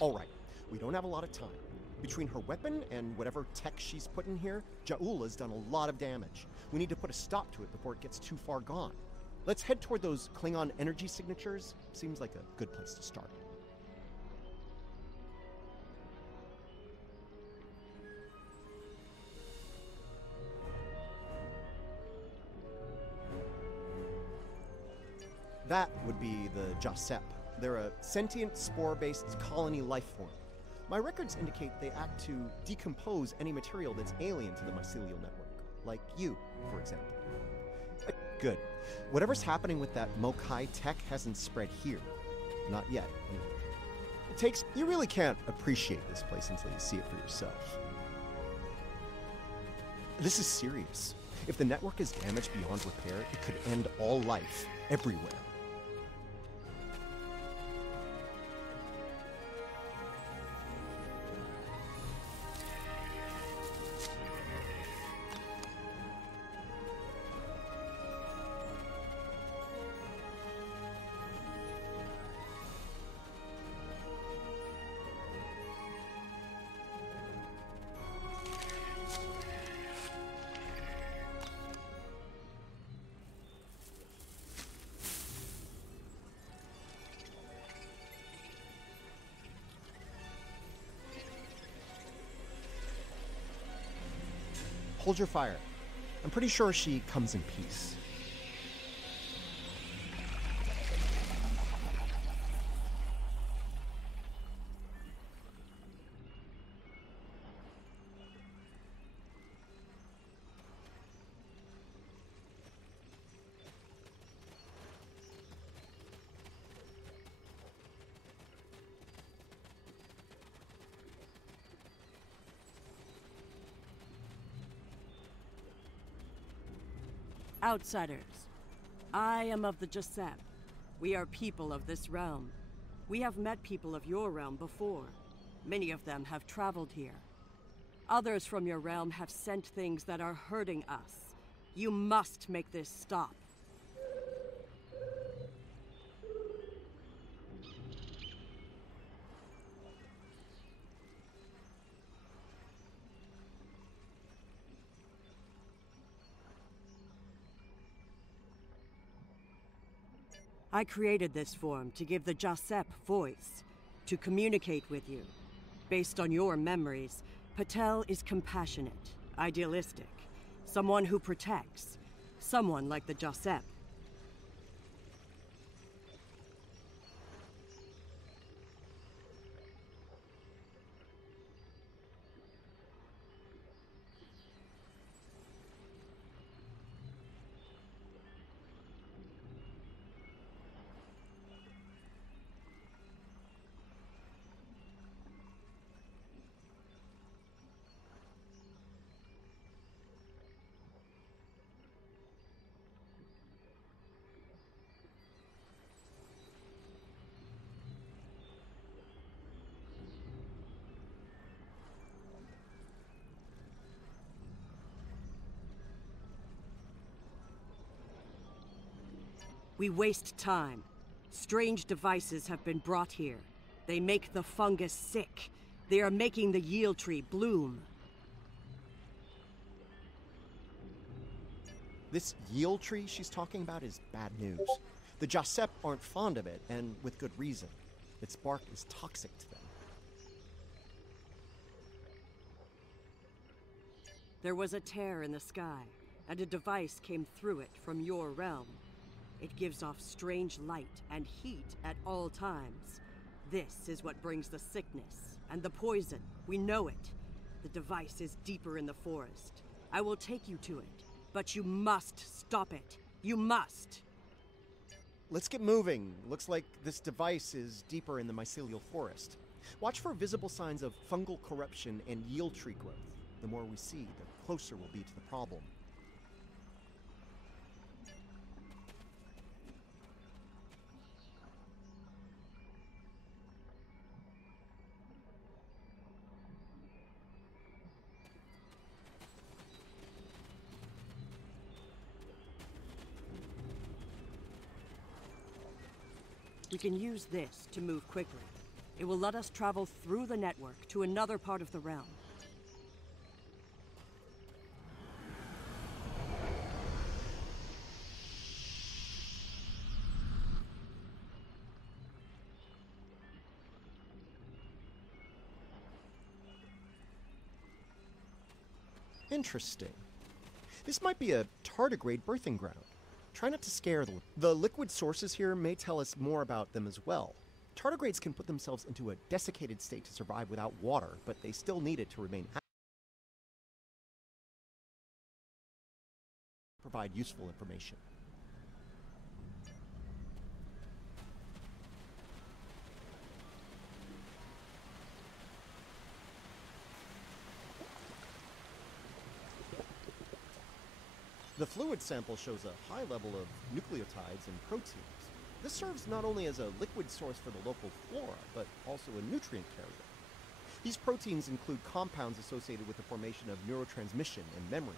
Alright, we don't have a lot of time. Between her weapon and whatever tech she's put in here, Ja'ula's done a lot of damage. We need to put a stop to it before it gets too far gone. Let's head toward those Klingon energy signatures. Seems like a good place to start. That would be the Jasep. They're a sentient, spore-based colony life form. My records indicate they act to decompose any material that's alien to the mycelial network, like you, for example. Good. Whatever's happening with that Mokai tech hasn't spread here. Not yet, anyway. You really can't appreciate this place until you see it for yourself. This is serious. If the network is damaged beyond repair, it could end all life, everywhere. Hold your fire. I'm pretty sure she comes in peace. Outsiders, I am of the Jasep. We are people of this realm. We have met people of your realm before. Many of them have traveled here. Others from your realm have sent things that are hurting us. You must make this stop. I created this form to give the Jasep voice, to communicate with you. Based on your memories, Patel is compassionate, idealistic, someone who protects, someone like the Jasep. We waste time. Strange devices have been brought here. They make the fungus sick. They are making the yield tree bloom. This yield tree she's talking about is bad news. The Jasep aren't fond of it, and with good reason. Its bark is toxic to them. There was a tear in the sky, and a device came through it from your realm. It gives off strange light and heat at all times. This is what brings the sickness and the poison. We know it. The device is deeper in the forest. I will take you to it, but you must stop it. You must! Let's get moving. Looks like this device is deeper in the mycelial forest. Watch for visible signs of fungal corruption and yield tree growth. The more we see, the closer we'll be to the problem. We can use this to move quickly. It will let us travel through the network to another part of the realm. Interesting. This might be a tardigrade birthing ground. Try not to scare them. The liquid sources here may tell us more about them as well. Tardigrades can put themselves into a desiccated state to survive without water, but they still need it to remain active. Provide useful information. The fluid sample shows a high level of nucleotides and proteins. This serves not only as a liquid source for the local flora, but also a nutrient carrier. These proteins include compounds associated with the formation of neurotransmission and memory.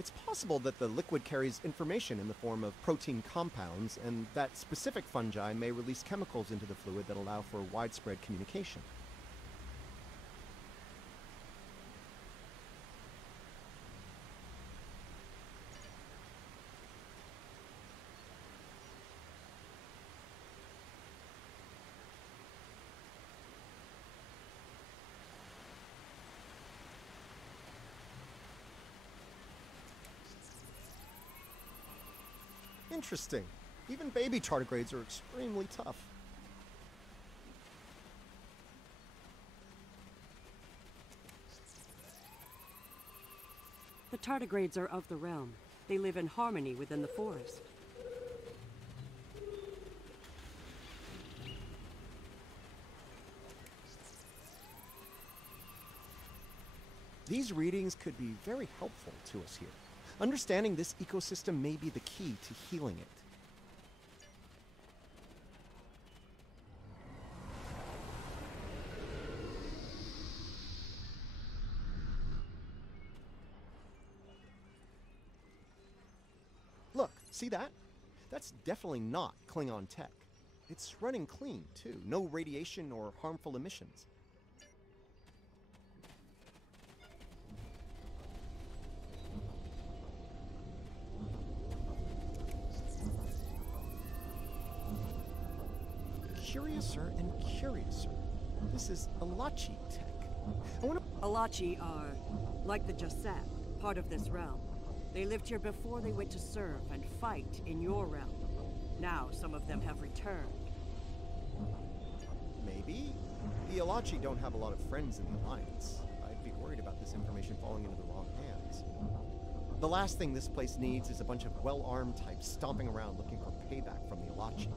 It's possible that the liquid carries information in the form of protein compounds, and that specific fungi may release chemicals into the fluid that allow for widespread communication. Interesting. Even baby tardigrades are extremely tough. The tardigrades are of the realm. They live in harmony within the forest. These readings could be very helpful to us here. Understanding this ecosystem may be the key to healing it. Look, see that? That's definitely not Klingon tech. It's running clean, too. No radiation or harmful emissions. Curiouser and curiouser. This is Alachi tech. Alachi are, like the Jasep, part of this realm. They lived here before they went to serve and fight in your realm. Now some of them have returned. Maybe. The Alachi don't have a lot of friends in the Alliance. I'd be worried about this information falling into the wrong hands. The last thing this place needs is a bunch of well-armed types stomping around looking for payback from the Alachi.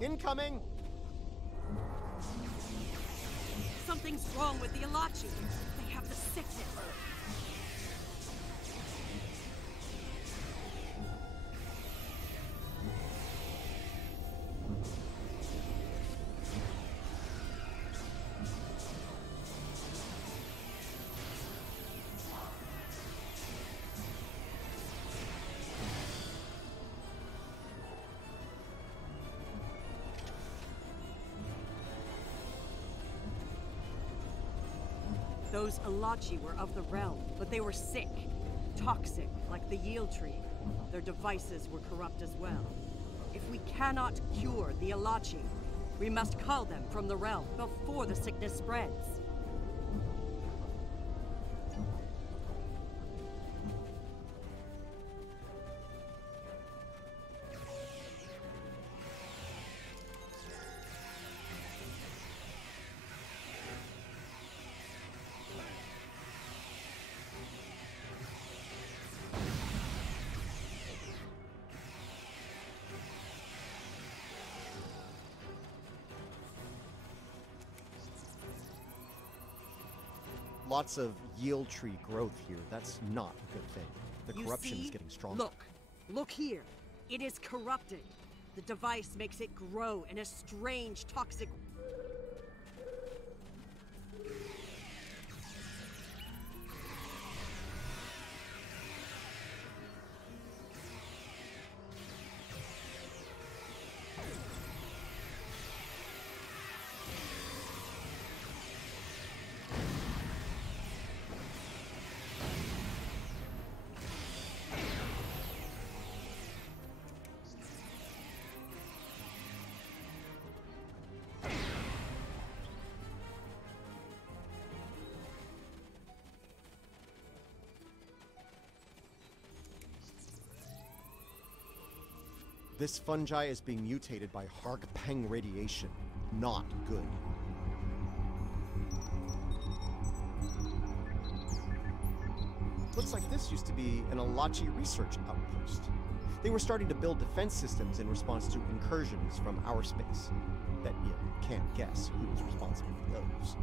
Incoming! Something's wrong with the Alachi. They have the sickness. Those Alachi were of the realm, but they were sick. Toxic, like the yield tree. Their devices were corrupt as well. If we cannot cure the Alachi, we must cull them from the realm before the sickness spreads. Lots of yield tree growth here. That's not a good thing. The corruption is getting stronger. Look here. It is corrupted. The device makes it grow in a strange, toxic... This fungi is being mutated by Hark-Peng radiation. Not good. Looks like this used to be an Alachi research outpost. They were starting to build defense systems in response to incursions from our space. Bet you can't guess who was responsible for those.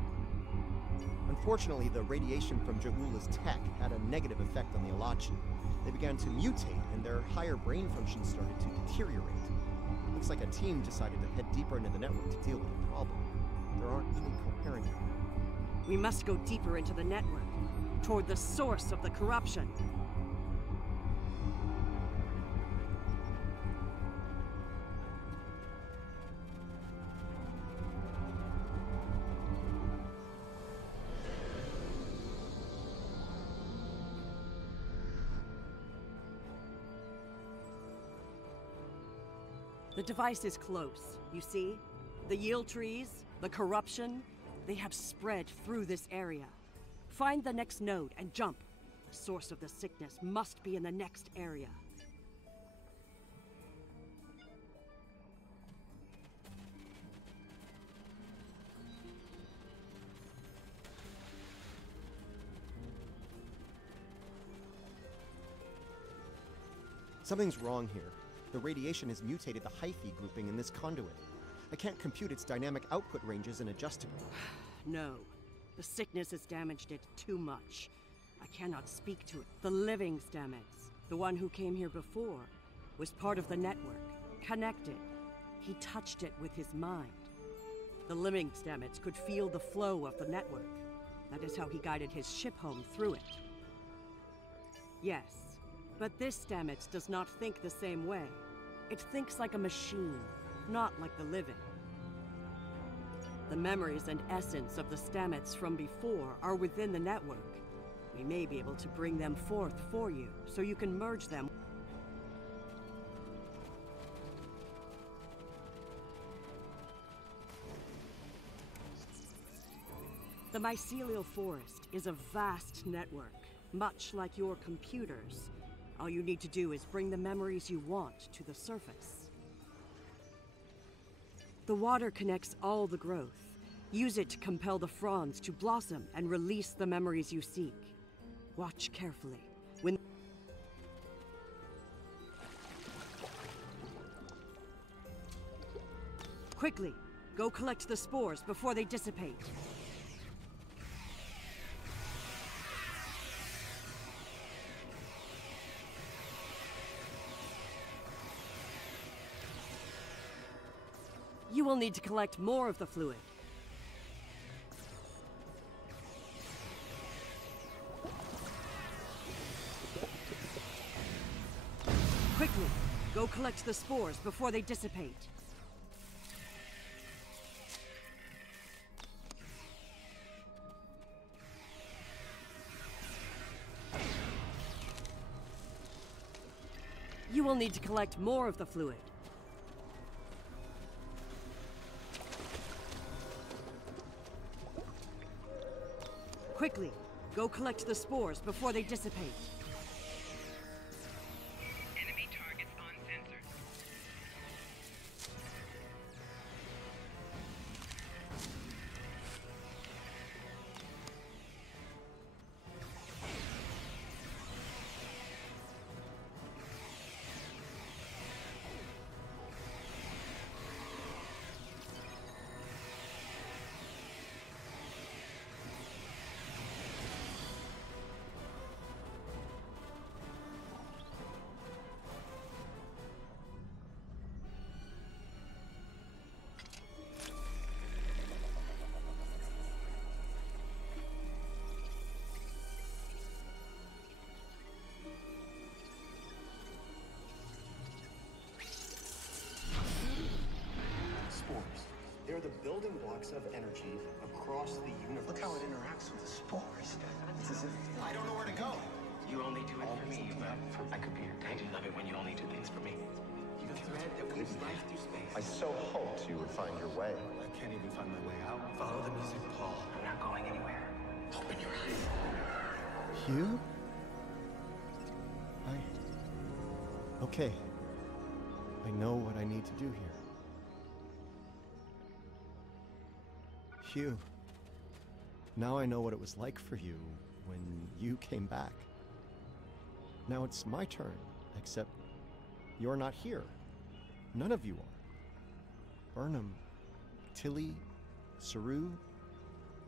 Unfortunately, the radiation from Jahula's tech had a negative effect on the Alachi. They began to mutate, and their higher brain functions started to deteriorate. Looks like a team decided to head deeper into the network to deal with the problem. There aren't any coherent... We must go deeper into the network, toward the source of the corruption. The device is close, you see? The yield trees, the corruption, they have spread through this area. Find the next node and jump. The source of the sickness must be in the next area. Something's wrong here. The radiation has mutated the hyphae grouping in this conduit. I can't compute its dynamic output ranges and adjust it. No. The sickness has damaged it too much. I cannot speak to it. The living Stamets, the one who came here before, was part of the network, connected. He touched it with his mind. The living Stamets could feel the flow of the network. That is how he guided his ship home through it. Yes, but this Stamets does not think the same way. It thinks like a machine, not like the living. The memories and essence of the Stamets from before are within the network. We may be able to bring them forth for you, so you can merge them. The mycelial forest is a vast network, much like your computers. All you need to do is bring the memories you want to the surface. The water connects all the growth. Use it to compel the fronds to blossom and release the memories you seek. Watch carefully. When Quickly, go collect the spores before they dissipate. You will need to collect more of the fluid. Quickly, go collect the spores before they dissipate. You will need to collect more of the fluid. Quickly, go collect the spores before they dissipate. Enemy targets on sensor. They're the building blocks of energy across the universe. Look how it interacts with the spores. It's as if I don't know where to go. You only do it for me, but I could be your I do love it when you only do things for me. The thread that weaves life through space. I so hoped you would find your way. I can't even find my way out. Follow the music, Paul. I'm not going anywhere. Open your eyes. Hugh? Okay. I know what I need to do here. Hugh, now I know what it was like for you when you came back. Now it's my turn, except you're not here. None of you are. Burnham, Tilly, Saru,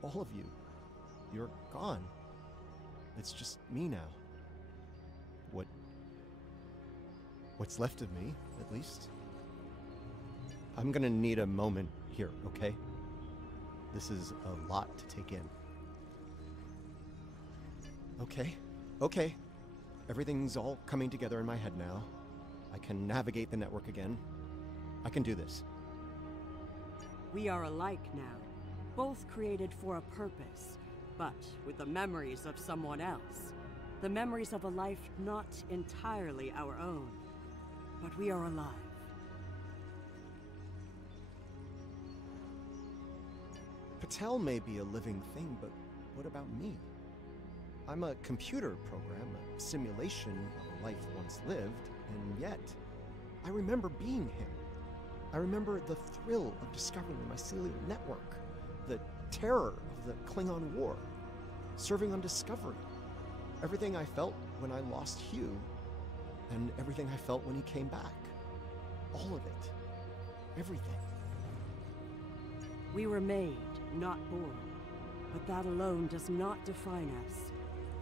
all of you. You're gone. It's just me now. What's left of me, at least. I'm gonna need a moment here, okay? This is a lot to take in. Okay. Everything's all coming together in my head now. I can navigate the network again. I can do this. We are alike now, both created for a purpose, but with the memories of someone else. The memories of a life not entirely our own. But we are alive. Patel may be a living thing, but what about me? I'm a computer program, a simulation of a life once lived, and yet, I remember being him. I remember the thrill of discovering the mycelial network, the terror of the Klingon War, serving on Discovery, everything I felt when I lost Hugh, and everything I felt when he came back. All of it. Everything. We were made, not born. But that alone does not define us.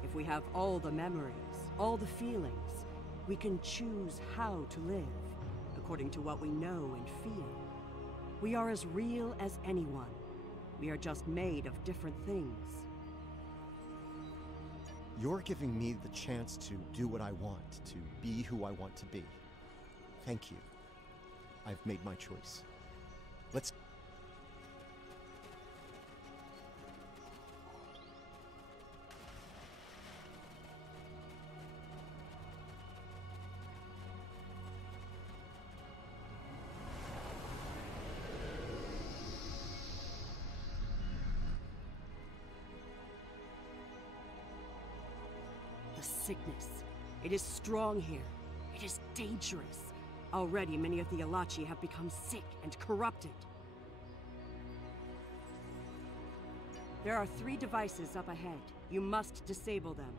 If we have all the memories, all the feelings, we can choose how to live, according to what we know and feel. We are as real as anyone. We are just made of different things. You're giving me the chance to do what I want, to be who I want to be. Thank you. I've made my choice. Let's... The sickness. It is strong here. It is dangerous. Already many of the Alachi have become sick and corrupted. There are 3 devices up ahead. You must disable them.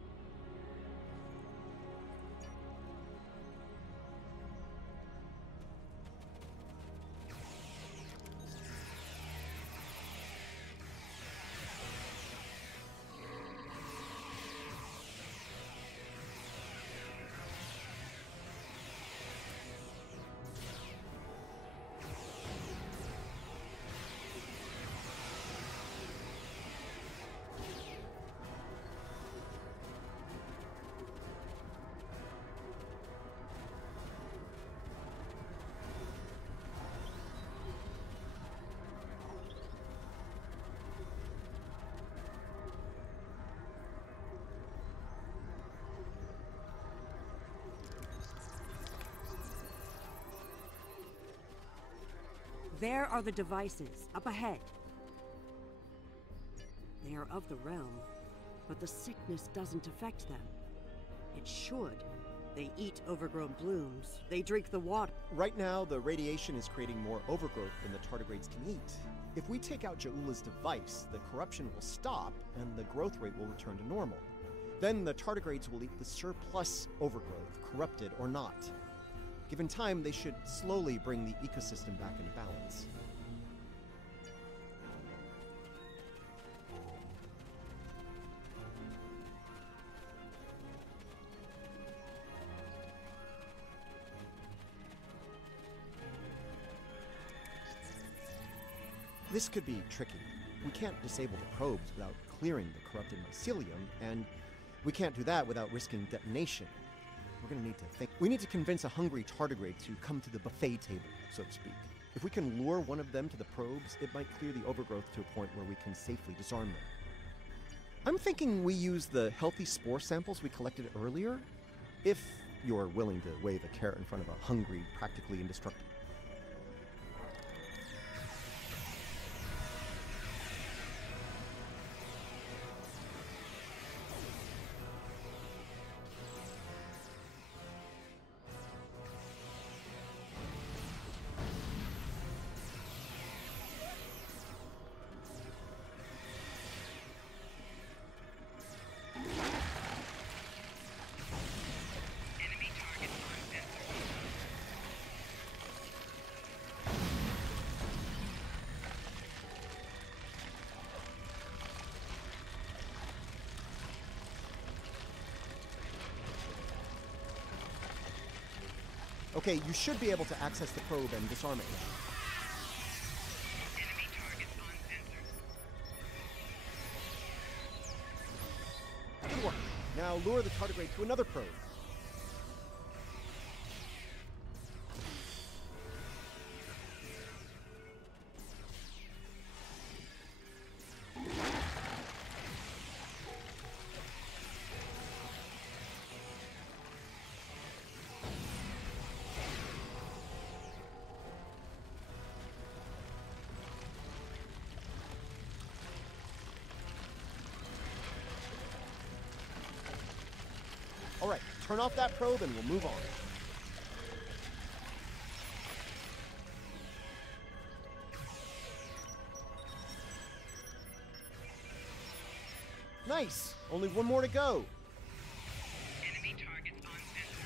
There are the devices, up ahead. They are of the realm, but the sickness doesn't affect them. It should. They eat overgrown blooms. They drink the water. Right now, the radiation is creating more overgrowth than the tardigrades can eat. If we take out Ja'ula's device, the corruption will stop, and the growth rate will return to normal. Then the tardigrades will eat the surplus overgrowth, corrupted or not. Given time, they should slowly bring the ecosystem back into balance. This could be tricky. We can't disable the probes without clearing the corrupted mycelium, and we can't do that without risking detonation. We're gonna need to think. We need to convince a hungry tardigrade to come to the buffet table, so to speak. If we can lure one of them to the probes, it might clear the overgrowth to a point where we can safely disarm them. I'm thinking we use the healthy spore samples we collected earlier, if you're willing to wave a carrot in front of a hungry, practically indestructible. Okay, you should be able to access the probe and disarm it now. Enemy targets on sensor. Good work. Now lure the tardigrade to another probe. All right, turn off that probe and we'll move on. Nice! Only one more to go. Enemy targets on sensor.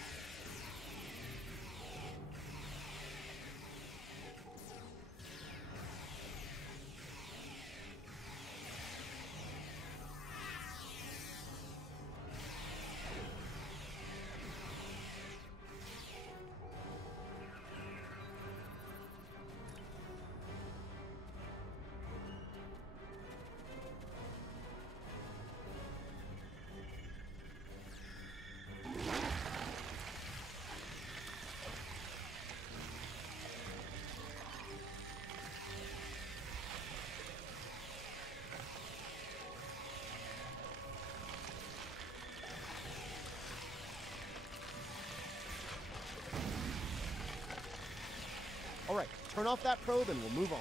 All right, turn off that probe and we'll move on.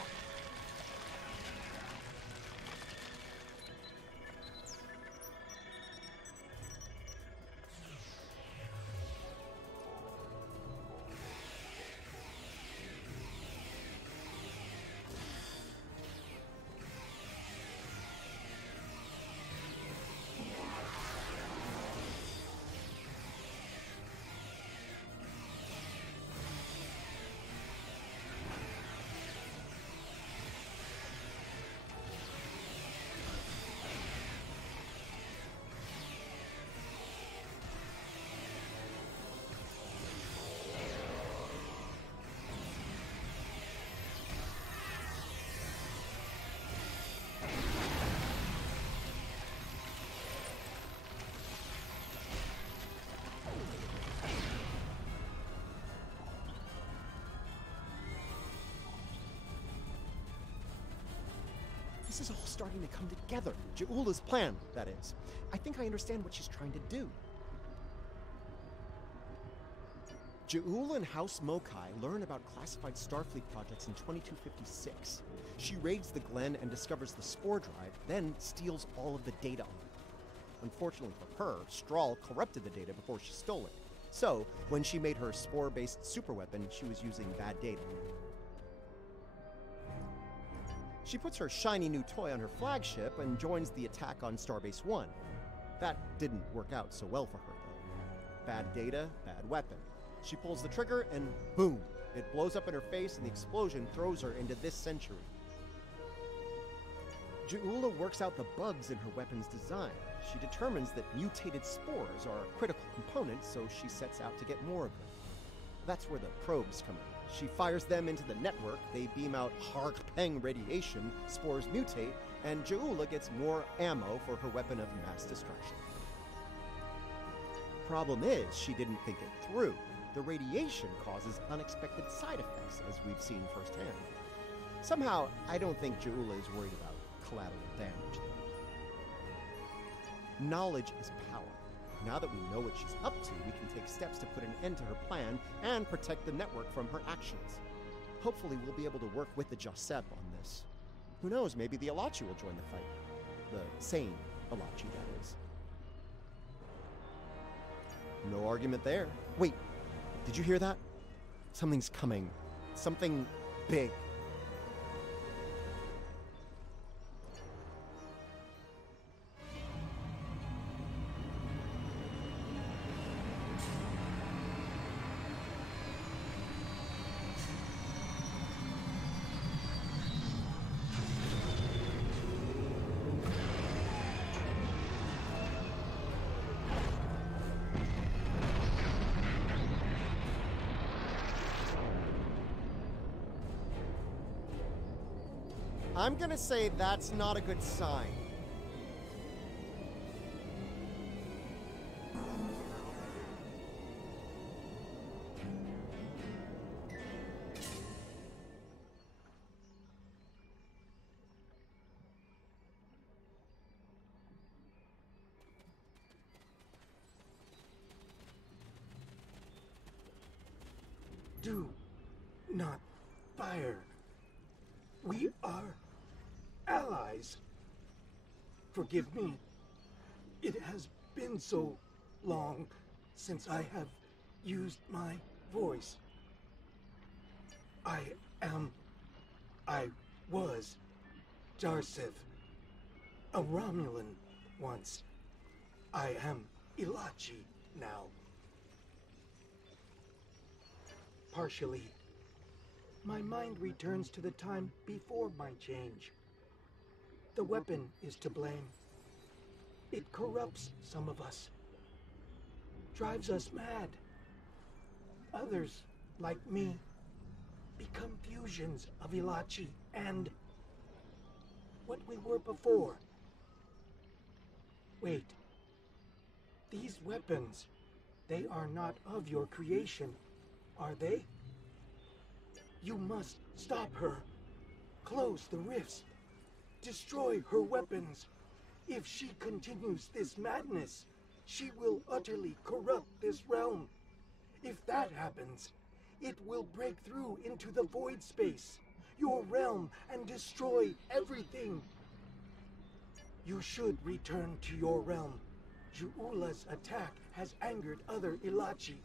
This is all starting to come together. Ja'ula's plan, that is. I think I understand what she's trying to do. Ja'ula and House Mokai learn about classified Starfleet projects in 2256. She raids the Glen and discovers the spore drive, then steals all of the data on it. Unfortunately for her, Strahl corrupted the data before she stole it. So, when she made her spore-based superweapon, she was using bad data. She puts her shiny new toy on her flagship and joins the attack on Starbase 1. That didn't work out so well for her, though. Bad data, bad weapon. She pulls the trigger and boom! It blows up in her face and the explosion throws her into this century. Ja'ula works out the bugs in her weapon's design. She determines that mutated spores are a critical component, so she sets out to get more of them. That's where the probes come in. She fires them into the network, they beam out Hark-Peng radiation, spores mutate, and Ja'ula gets more ammo for her weapon of mass destruction. Problem is, she didn't think it through. The radiation causes unexpected side effects, as we've seen firsthand. Somehow, I don't think Ja'ula is worried about collateral damage. Knowledge is power. Now that we know what she's up to, we can take steps to put an end to her plan and protect the network from her actions. Hopefully we'll be able to work with the Josep on this. Who knows, maybe the Alachi will join the fight. The sane Alachi, that is. No argument there. Wait, did you hear that? Something's coming. Something big. I'm gonna say that's not a good sign. Do not fire. We are allies. Forgive me. It has been so long since I have used my voice. I was Jarsiv, a Romulan once. I am Ilachi now. Partially. My mind returns to the time before my change. The weapon is to blame. It corrupts some of us. Drives us mad. Others, like me, become fusions of Ilachi and what we were before. Wait. These weapons, they are not of your creation, are they? You must stop her. Close the rifts. Destroy her weapons. If she continues this madness, she will utterly corrupt this realm. If that happens, it will break through into the void space, your realm, and destroy everything. You should return to your realm. Ju'ula's attack has angered other Ilachi.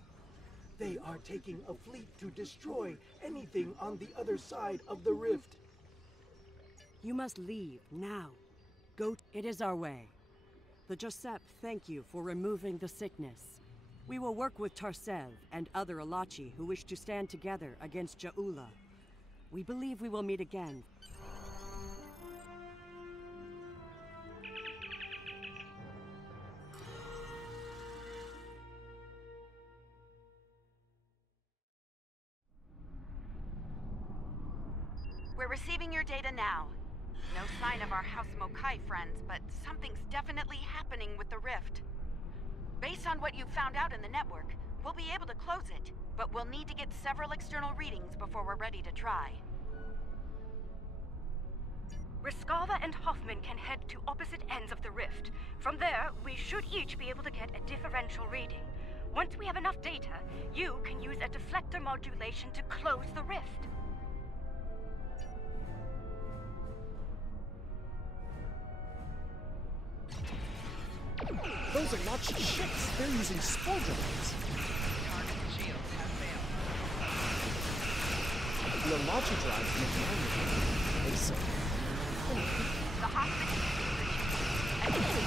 They are taking a fleet to destroy anything on the other side of the rift. You must leave, now. Go. It is our way. The Josep thank you for removing the sickness. We will work with Tarsev and other Ilachi who wish to stand together against Ja'ula. We believe we will meet again. We're receiving your data now. No sign of our House Mokai friends, but something's definitely happening with the rift. Based on what you found out in the network, we'll be able to close it, but we'll need to get several external readings before we're ready to try. Riskava and Hoffman can head to opposite ends of the rift. From there, we should each be able to get a differential reading. Once we have enough data, you can use a deflector modulation to close the rift. Those are not ships. They're using spore drones. Target shields have failed. The Ilachi drives in the enemy. They say. The hostage is and it's in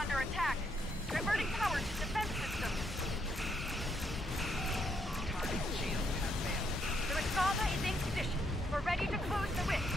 under attack. Diverting power to defense systems. Target shields have failed. The Riskava is in position. We're ready to close the rift.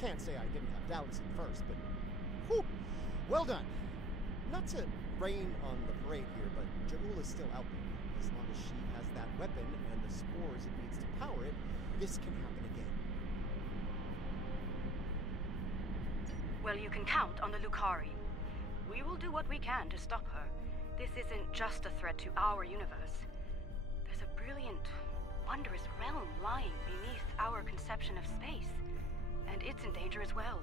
Can't say I didn't have doubts at first, but whew, well done. Not to rain on the parade here, but Ja'ula's still out there. As long as she has that weapon and the spores it needs to power it, this can happen again. Well, you can count on the Lucari. We will do what we can to stop her. This isn't just a threat to our universe. There's a brilliant, wondrous realm lying beneath our conception of space. And it's in danger as well.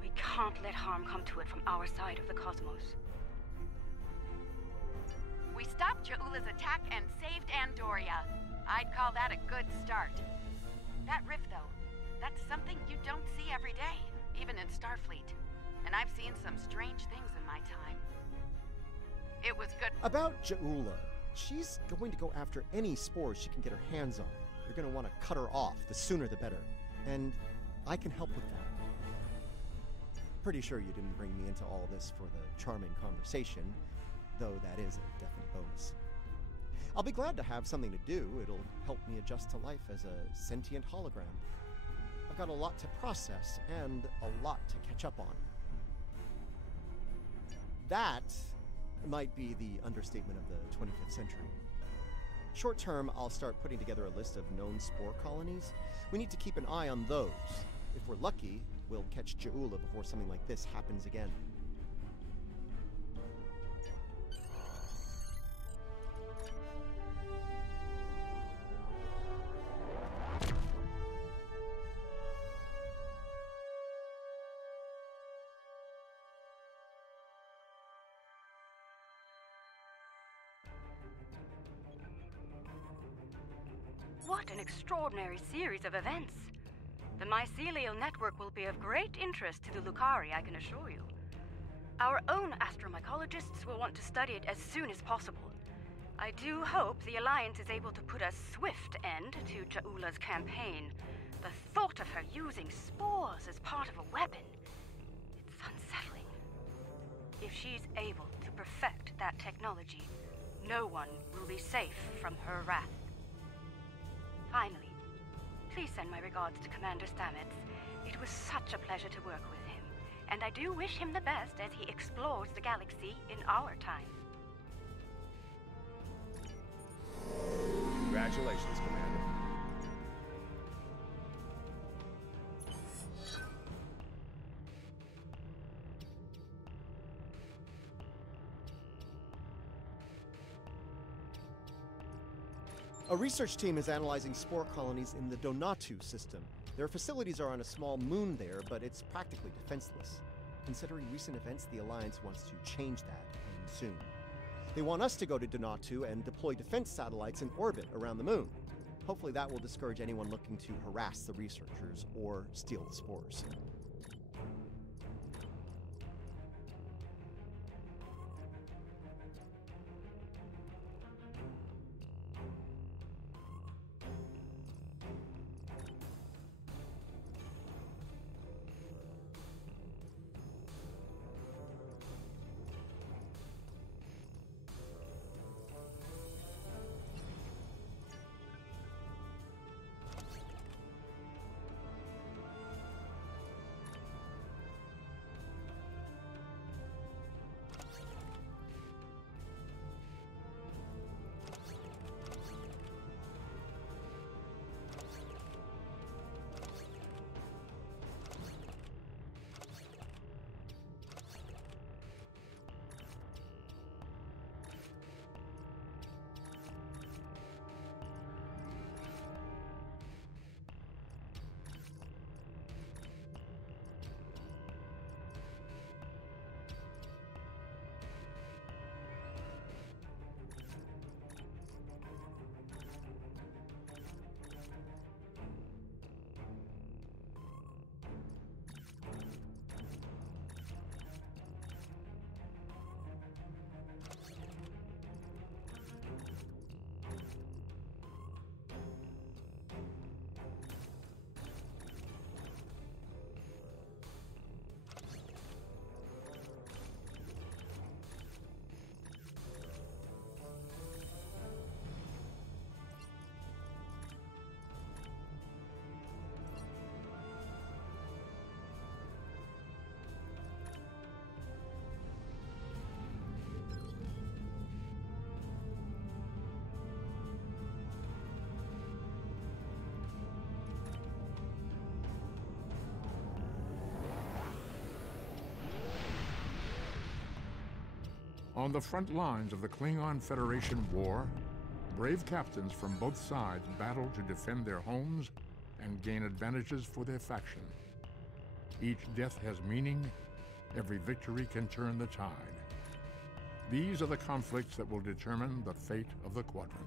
We can't let harm come to it from our side of the cosmos. We stopped Ja'ula's attack and saved Andoria. I'd call that a good start. That rift, though, that's something you don't see every day, even in Starfleet. And I've seen some strange things in my time. It was good. About Ja'ula, she's going to go after any spores she can get her hands on. You're going to want to cut her off, the sooner the better. And I can help with that. Pretty sure you didn't bring me into all this for the charming conversation, though that is a definite bonus. I'll be glad to have something to do. It'll help me adjust to life as a sentient hologram. I've got a lot to process and a lot to catch up on. That might be the understatement of the 25th century. Short term, I'll start putting together a list of known spore colonies. We need to keep an eye on those. If we're lucky, we'll catch Ja'ula before something like this happens again. What an extraordinary series of events. The mycelial network will be of great interest to the Lucari, I can assure you. Our own astromycologists will want to study it as soon as possible. I do hope the Alliance is able to put a swift end to Ja'ula's campaign. The thought of her using spores as part of a weapon, it's unsettling. If she's able to perfect that technology, no one will be safe from her wrath. Finally, please send my regards to Commander Stamets. It was such a pleasure to work with him, and I do wish him the best as he explores the galaxy in our time. Congratulations, Commander. A research team is analyzing spore colonies in the Donatu system. Their facilities are on a small moon there, but it's practically defenseless. Considering recent events, the Alliance wants to change that, and soon. They want us to go to Donatu and deploy defense satellites in orbit around the moon. Hopefully that will discourage anyone looking to harass the researchers or steal the spores. On the front lines of the Klingon Federation war, brave captains from both sides battle to defend their homes and gain advantages for their faction. Each death has meaning. Every victory can turn the tide. These are the conflicts that will determine the fate of the quadrant.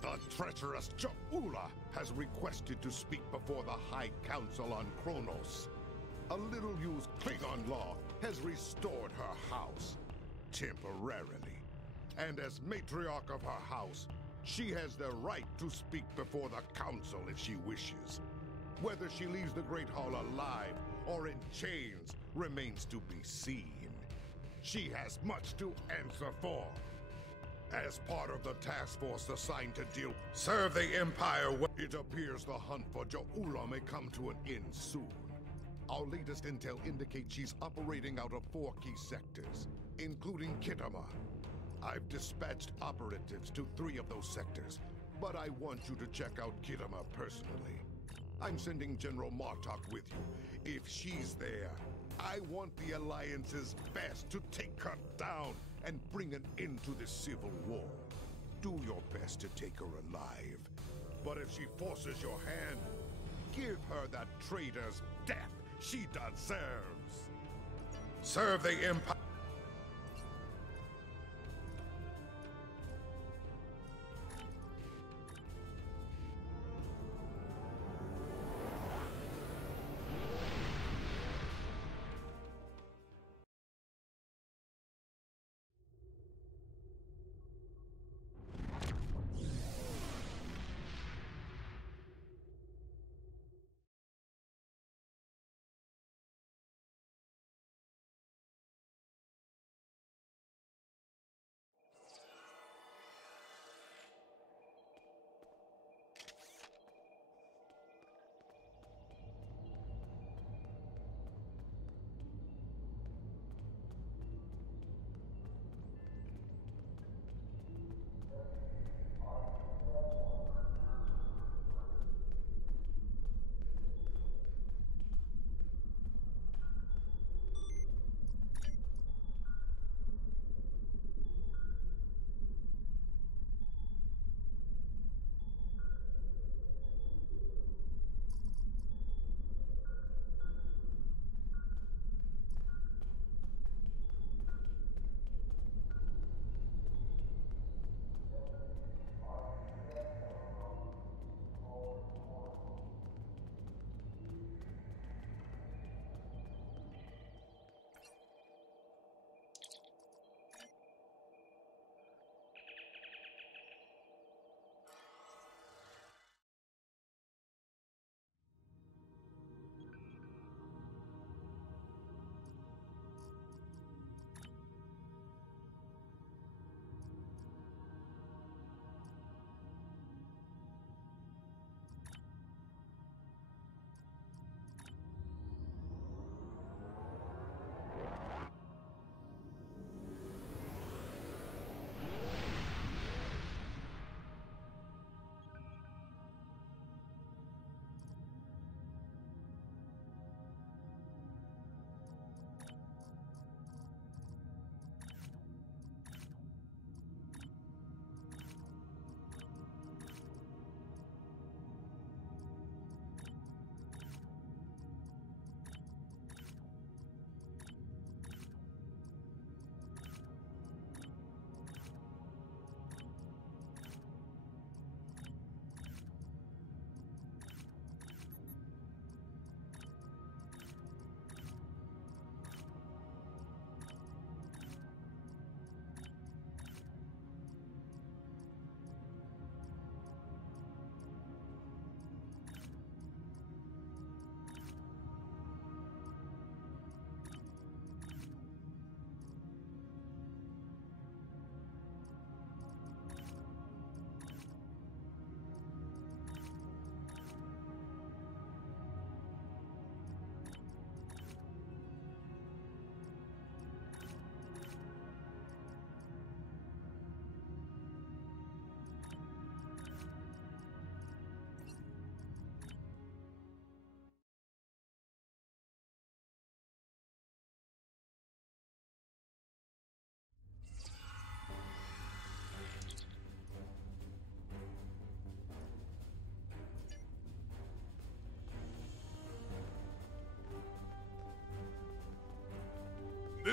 The treacherous Ja'ula has requested to speak before the High Council on Kronos. A little-used Klingon law has restored her house, temporarily. And as matriarch of her house, she has the right to speak before the Council if she wishes. Whether she leaves the Great Hall alive or in chains remains to be seen. She has much to answer for. As part of the task force assigned to deal, serve the Empire well. It appears the hunt for Ja'ula may come to an end soon. Our latest intel indicates she's operating out of 4 key sectors, including Kitama. I've dispatched operatives to 3 of those sectors, but I want you to check out Kitama personally. I'm sending General Martok with you. If she's there, I want the Alliance's best to take her down and bring an end to this civil war. Do your best to take her alive. But if she forces your hand, give her that traitor's death she deserves. Serve the Empire.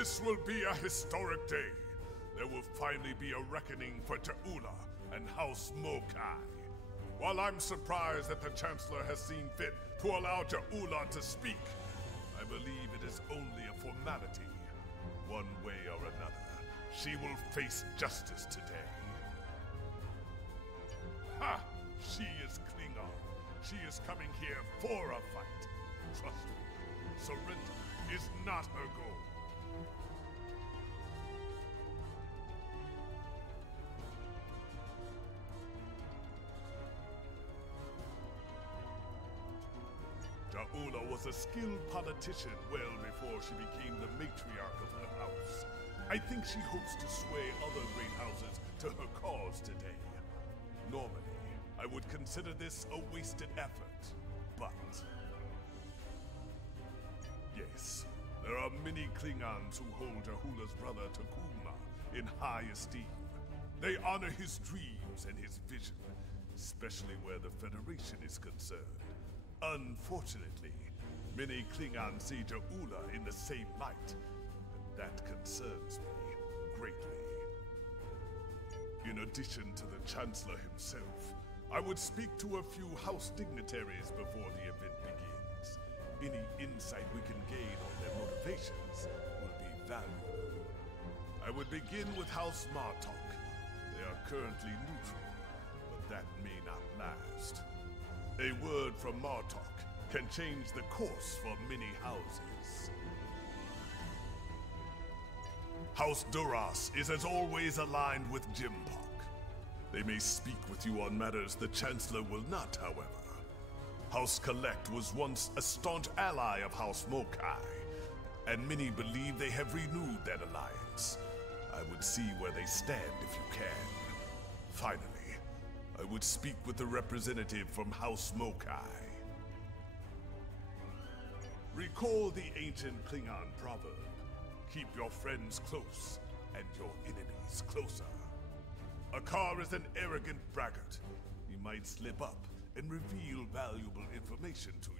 This will be a historic day. There will finally be a reckoning for Ta'ula and House Mokai. While I'm surprised that the Chancellor has seen fit to allow Ta'ula to speak, I believe it is only a formality. One way or another, she will face justice today. Ha! She is Klingon. She is coming here for a fight. Trust me, surrender is not her goal. Ta'ula was a skilled politician well before she became the matriarch of her house. I think she hopes to sway other great houses to her cause today. Normally, I would consider this a wasted effort, but... yes, there are many Klingons who hold Ta'ula's brother Takuma in high esteem. They honor his dreams and his vision, especially where the Federation is concerned. Unfortunately, many Klingons see Ta'ula in the same light, and that concerns me greatly. In addition to the Chancellor himself, I would speak to a few House dignitaries before the event begins. Any insight we can gain on their motivations will be valuable. I would begin with House Martok. They are currently neutral, but that may not last. A word from Martok can change the course for many houses. House Duras is as always aligned with Jimpok. They may speak with you on matters the Chancellor will not, however. House Collect was once a staunch ally of House Mokai, and many believe they have renewed that alliance. I would see where they stand if you can. Finally, I would speak with the representative from House Mokai. Recall the ancient Klingon proverb, keep your friends close and your enemies closer. Akar is an arrogant braggart. He might slip up and reveal valuable information to you.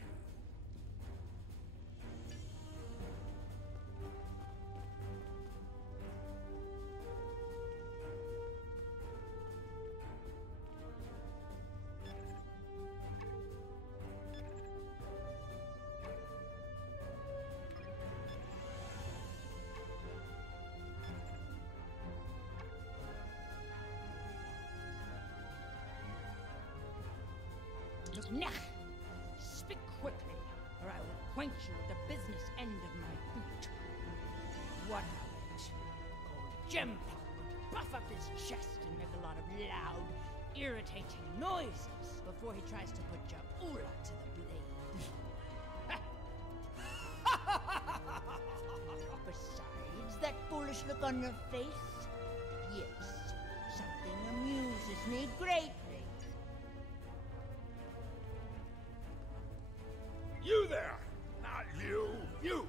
Nah! Speak quickly, or I will acquaint you with the business end of my boot. What of it? Old Jimpok would puff up his chest and make a lot of loud, irritating noises before he tries to put Ja'ula to the blade. Besides that foolish look on your face, yes, something amuses me greatly. You there! Not you! You!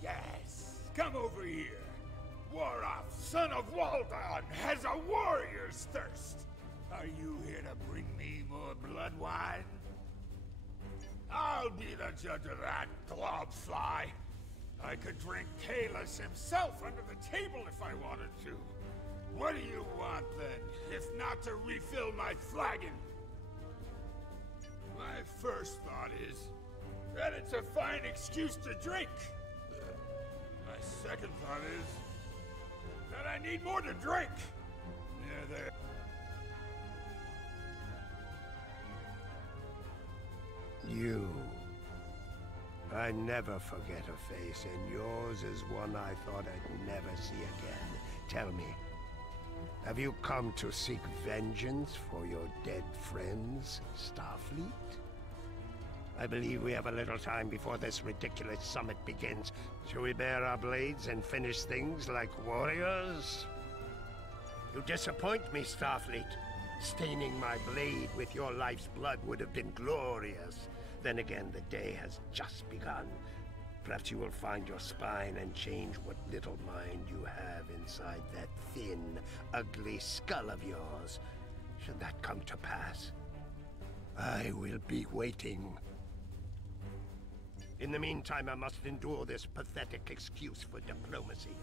Yes! Come over here! Warath, son of Waldon, has a warrior's thirst! Are you here to bring me more blood wine? I'll be the judge of that, globfly! I could drink Kalis himself under the table if I wanted to. What do you want, then, if not to refill my flagon? My first thought is that it's a fine excuse to drink. My second thought is that I need more to drink. Yeah, there. You. I never forget a face, and yours is one I thought I'd never see again. Tell me, have you come to seek vengeance for your dead friends, Starfleet? I believe we have a little time before this ridiculous summit begins. Shall we bare our blades and finish things like warriors? You disappoint me, Starfleet. Staining my blade with your life's blood would have been glorious. Then again, the day has just begun. Perhaps you will find your spine and change what little mind you have inside that thin, ugly skull of yours. Should that come to pass, I will be waiting. In the meantime, I must endure this pathetic excuse for diplomacy.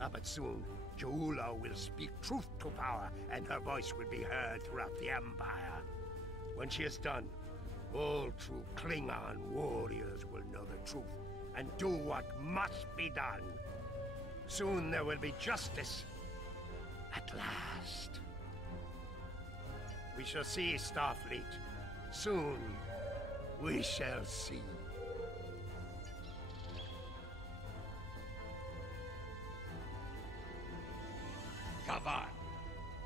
But soon, Jaula will speak truth to power, and her voice will be heard throughout the Empire. When she is done, all true Klingon warriors will know the truth and do what must be done. Soon there will be justice. At last. We shall see, Starfleet. Soon, we shall see. Tofan,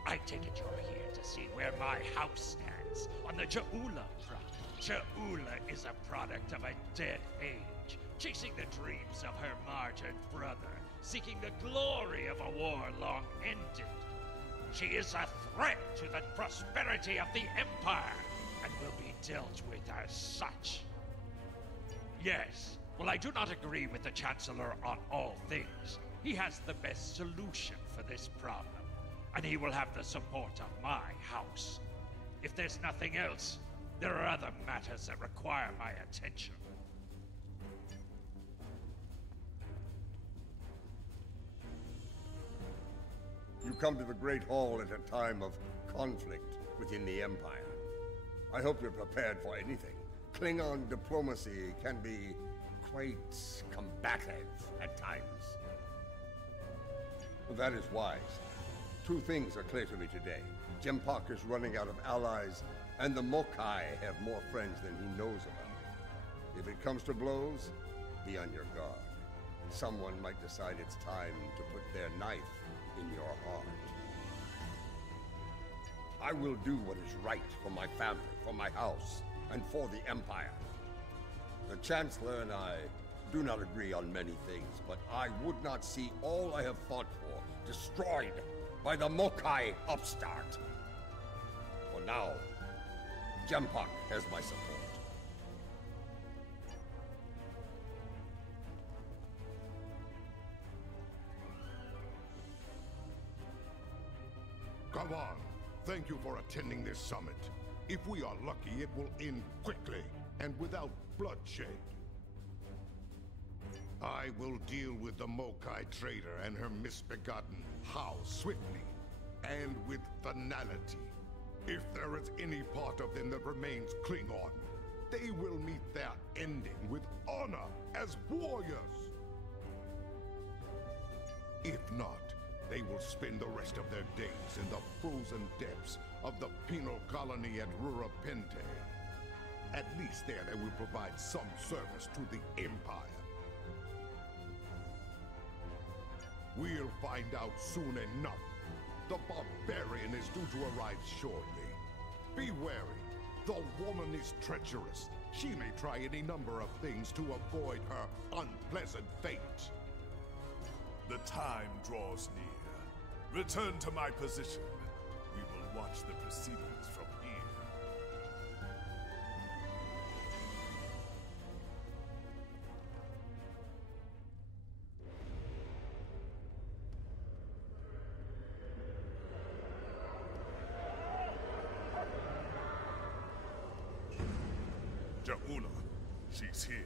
I take it you're here to see where my house stands on the Jaula front. Jaula is a product of a dead age, chasing the dreams of her martyred brother, seeking the glory of a war long ended. She is a threat to the prosperity of the Empire, and will be dealt with as such. Yes, well, I do not agree with the Chancellor on all things. He has the best solution for this problem, and he will have the support of my house. If there's nothing else, there are other matters that require my attention. You come to the Great Hall at a time of conflict within the Empire. I hope you're prepared for anything. Klingon diplomacy can be quite combative at times. That is wise. Two things are clear to me today. Jempak is running out of allies, and the Mokai have more friends than he knows about. If it comes to blows, be on your guard. Someone might decide it's time to put their knife in your heart. I will do what is right for my family, for my house, and for the Empire. The Chancellor and I do not agree on many things, but I would not see all I have fought for destroyed by the Mokai upstart. For now, Jempak has my support. Come on. Thank you for attending this summit. If we are lucky, it will end quickly and without bloodshed. I will deal with the Mokai trader and her misbegotten house swiftly and with finality. If there is any part of them that remains Klingon, they will meet their ending with honor as warriors. If not, they will spend the rest of their days in the frozen depths of the penal colony at Rurapente. At least there they will provide some service to the Empire. We'll find out soon enough. The barbarian is due to arrive shortly. Be wary. The woman is treacherous. She may try any number of things to avoid her unpleasant fate. The time draws near. Return to my position. We will watch the proceedings from here. Jaula, she's here.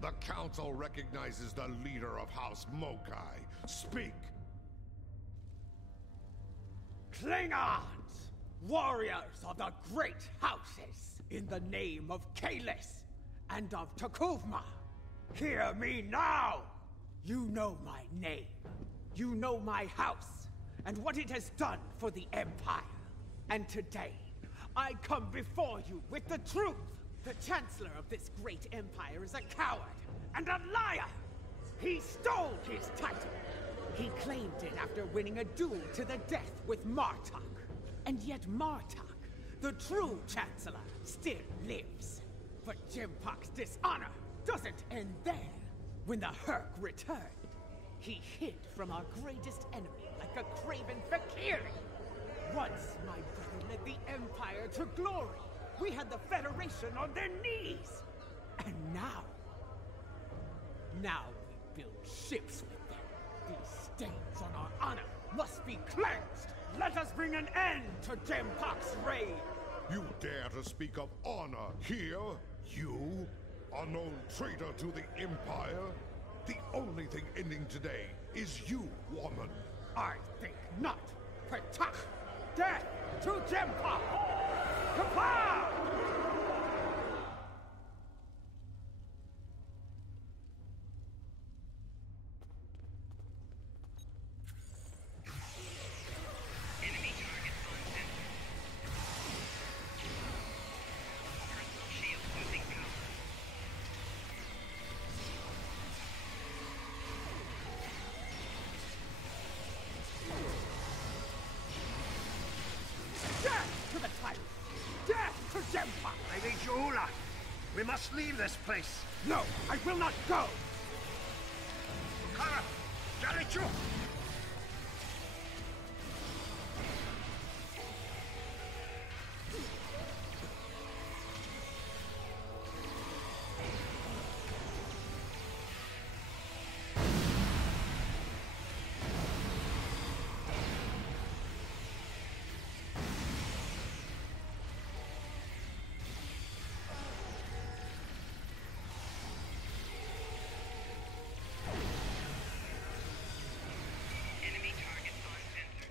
The Council recognizes the leader of House Mokai. Speak! Klingons! Warriors of the great houses! In the name of Kalis and of Takuvma! Hear me now! You know my name. You know my house, and what it has done for the Empire. And today, I come before you with the truth! The Chancellor of this great empire is a coward and a liar! He stole his title! He claimed it after winning a duel to the death with Martok. And yet Martok, the true Chancellor, still lives. But Jempak's dishonor doesn't end there. When the Herc returned, he hid from our greatest enemy like a craven Fakiri. Once my brother led the Empire to glory, we had the Federation on their knees! And now we build ships with them. These stains on our honor must be cleansed! Let us bring an end to Jempok's reign! You dare to speak of honor here? You? Unknown traitor to the Empire? The only thing ending today is you, woman. I think not. Petach! Death to Jempok! Kapow! Enemy targets on center. Personal shield losing power. Death to the tyrant! Death to Jempok! Lady Jula, we must leave this place. No, I will not go! Kara, Jalichu! Enemy targets on center.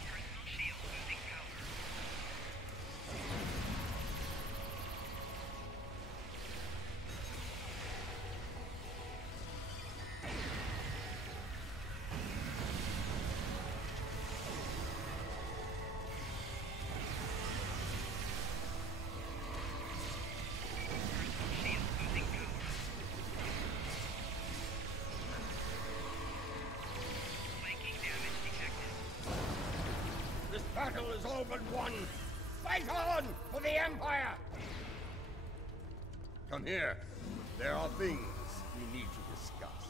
Personal shield losing power. Personal shield losing power. Flanking damage detected. This battle is all but won! Fight on for the Empire! Come here. There are things we need to discuss.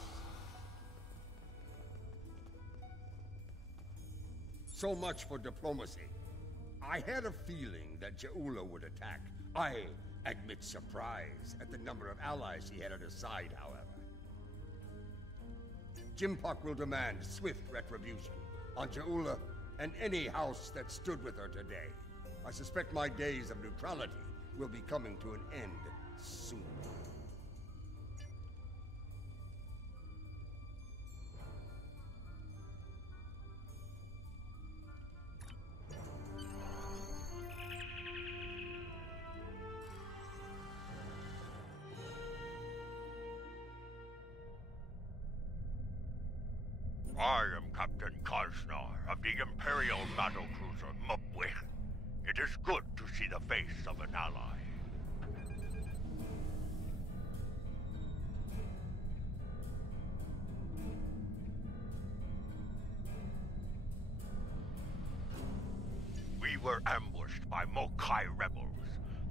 So much for diplomacy. I had a feeling that Jaula would attack. I admit surprise at the number of allies he had at his side, however. Jempok will demand swift retribution on Jaula and any house that stood with her today. I suspect my days of neutrality will be coming to an end soon. I am Captain Kaznar of the Imperial battlecruiser Mupwich. It is good to see the face of an ally. We were ambushed by Mokai rebels.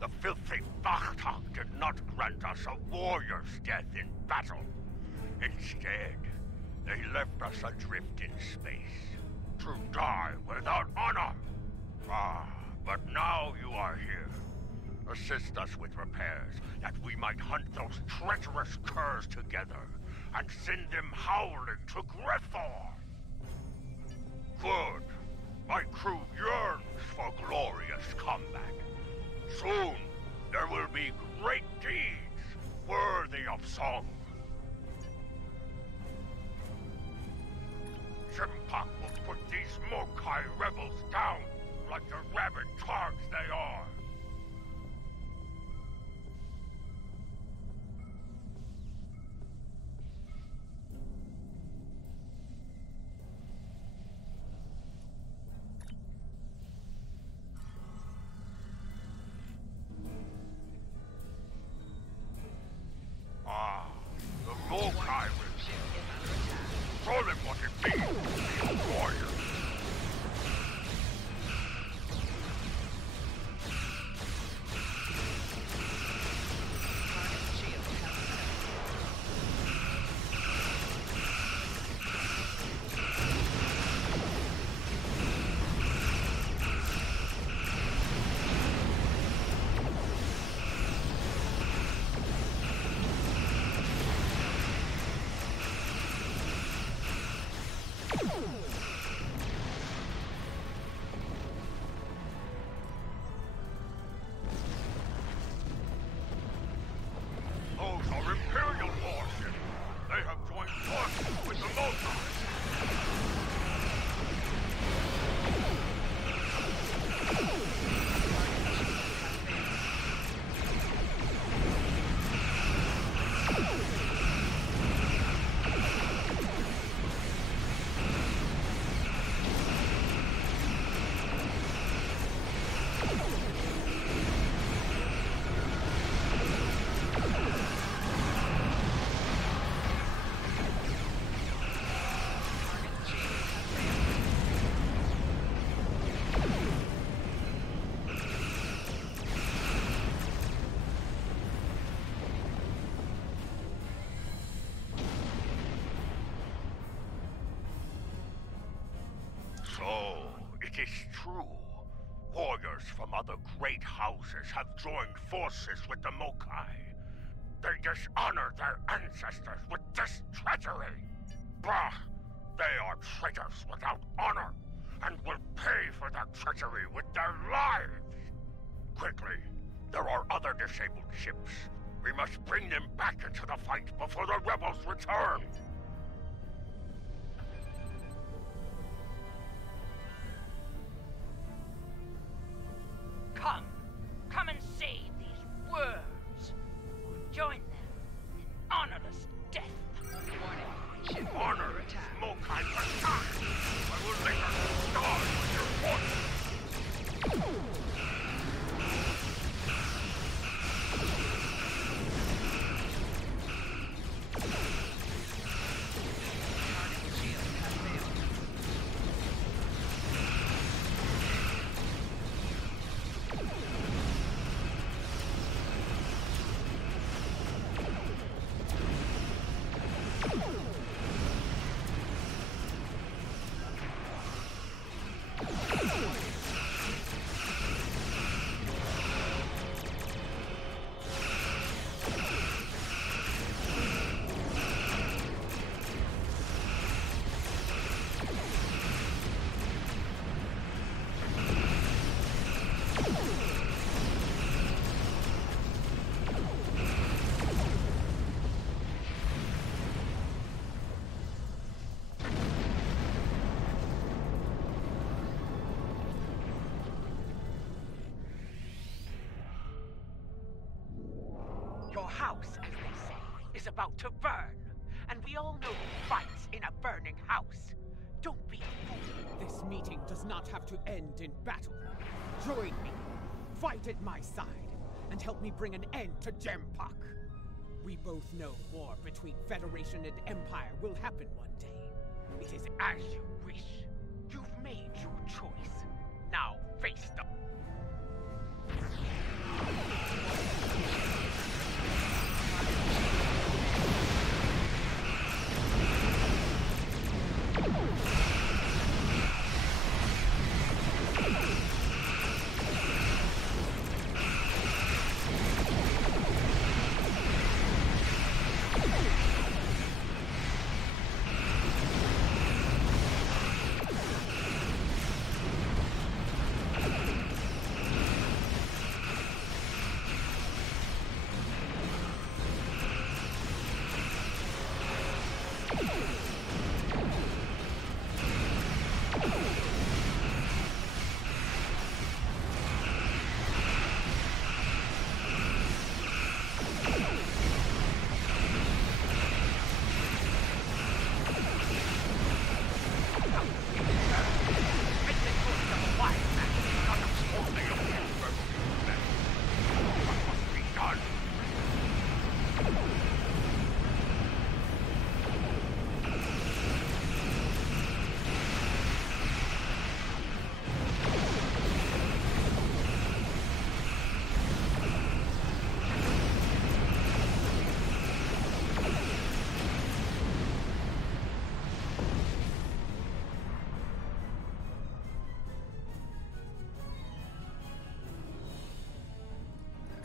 The filthy Bachtak did not grant us a warrior's death in battle. Instead, they left us adrift in space, to die without honor. Ah, but now you are here. Assist us with repairs, that we might hunt those treacherous curs together, and send them howling to Grethor. Good. My crew yearns for glorious combat. Soon, there will be great deeds, worthy of song. Jempok will put these Mokai rebels down like the rabid targs they are. So, it is true. Warriors from other great houses have joined forces with the Mokai. They dishonor their ancestors with this treachery. Bah! They are traitors without honor, and will pay for their treachery with their lives! Quickly, there are other disabled ships. We must bring them back into the fight before the rebels return! Come. Come and save these worms. Or join them in honorless death. Warning. Honor attack. Mokai attack! I will later start with your force! Your house, as they say, is about to burn. And we all know who fights in a burning house. Don't be a fool. This meeting does not have to end in battle. Join me. Fight at my side. And help me bring an end to Gempak. We both know war between Federation and Empire will happen one day. It is as you wish. You've made your choice. Now face them.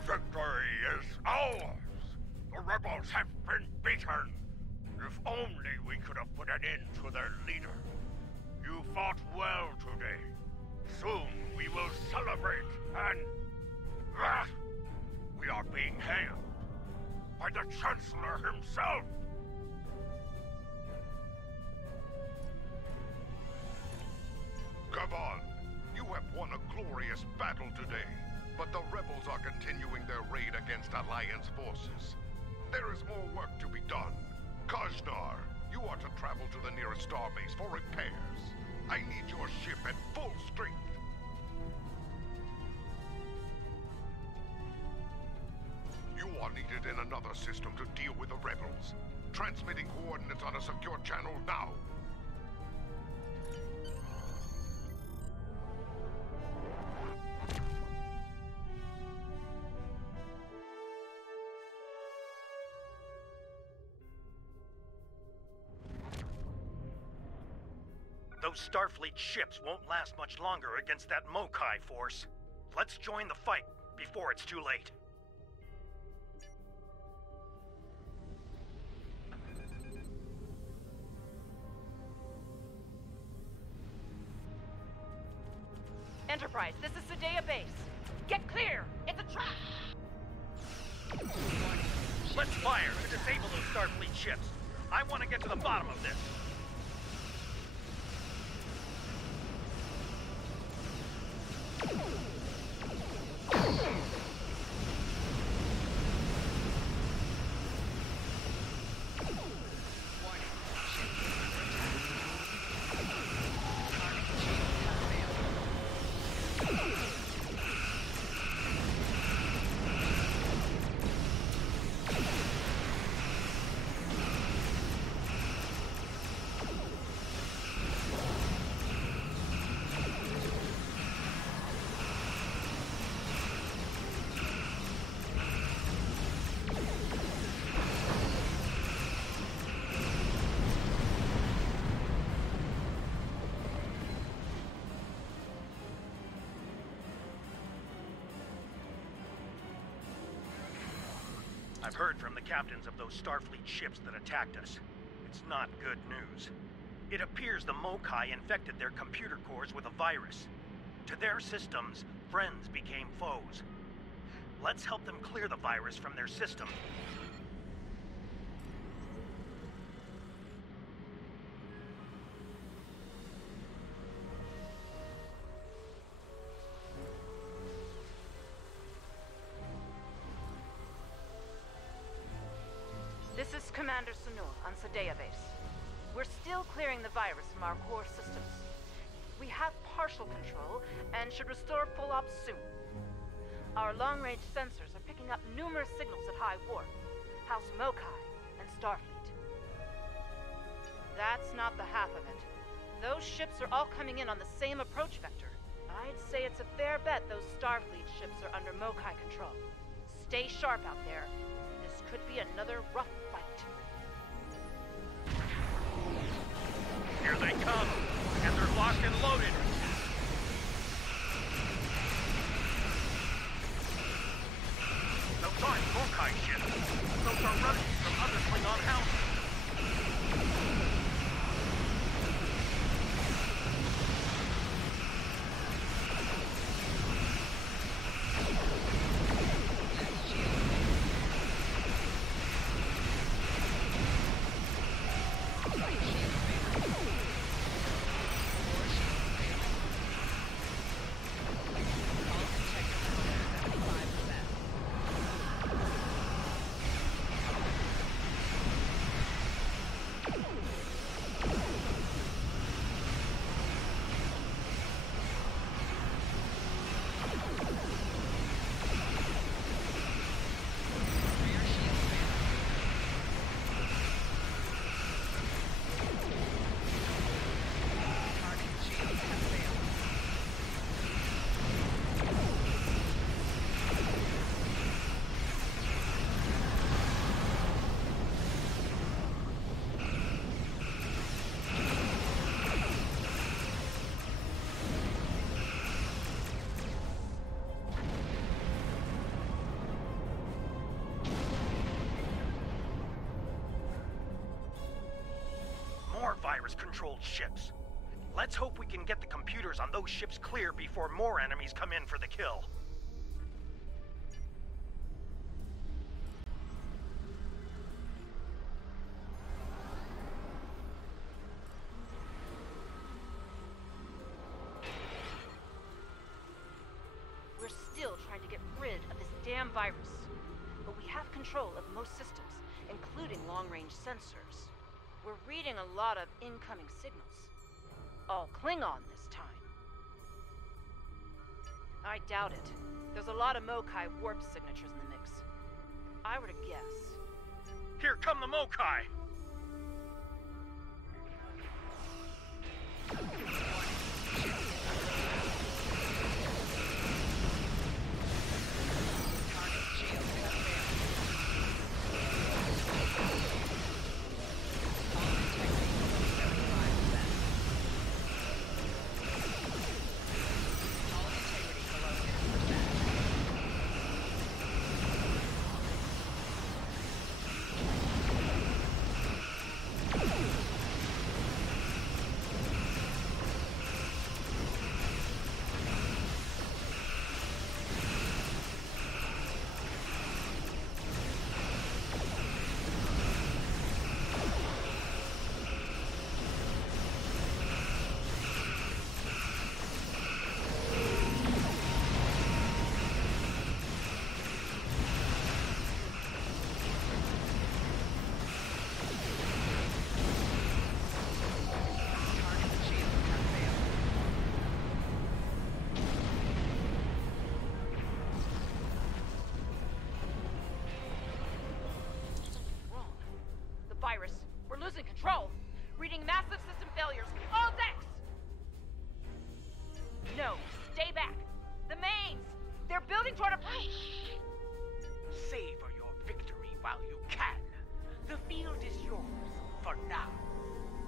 Victory is ours! The rebels have been beaten! If only we could have put an end to their leader. You fought well today. Soon we will celebrate and... we are being hailed by the Chancellor himself! Gavan, you have won a glorious battle today. But the rebels are continuing their raid against Alliance forces. There is more work to be done. Kajnar, you are to travel to the nearest starbase for repairs. I need your ship at full strength. You are needed in another system to deal with the rebels. Transmitting coordinates on a secure channel now. Those Those Starfleet ships won't last much longer against that Mokai force. Let's join the fight before it's too late. Enterprise, this is Sadea Base. Get clear! It's a trap! Let's fire to disable those Starfleet ships. I want to get to the bottom of this. I've heard from the captains of those Starfleet ships that attacked us. It's not good news. It appears the Mokai infected their computer cores with a virus. To their systems, friends became foes. Let's help them clear the virus from their system. This is Commander Sunul on Sadea Base. We're still clearing the virus from our core systems. We have partial control and should restore full ops soon. Our long-range sensors are picking up numerous signals at high warp, House Mokai, and Starfleet. That's not the half of it. Those ships are all coming in on the same approach vector. I'd say it's a fair bet those Starfleet ships are under Mokai control. Stay sharp out there. This could be another rough fight. Here they come, and they're locked and loaded. Those aren't Mokai ships. Those are remnants from other Klingon houses. Virus-controlled ships. Let's hope we can get the computers on those ships clear before more enemies come in for the kill. We're still trying to get rid of this damn virus, but we have control of most systems, including long-range sensors. We're reading a lot of incoming signals. All Klingon this time. I doubt it. There's a lot of Mokai warp signatures in the mix. If I were to guess... Here come the Mokai! building toward a... Savor your victory while you can. The field is yours for now.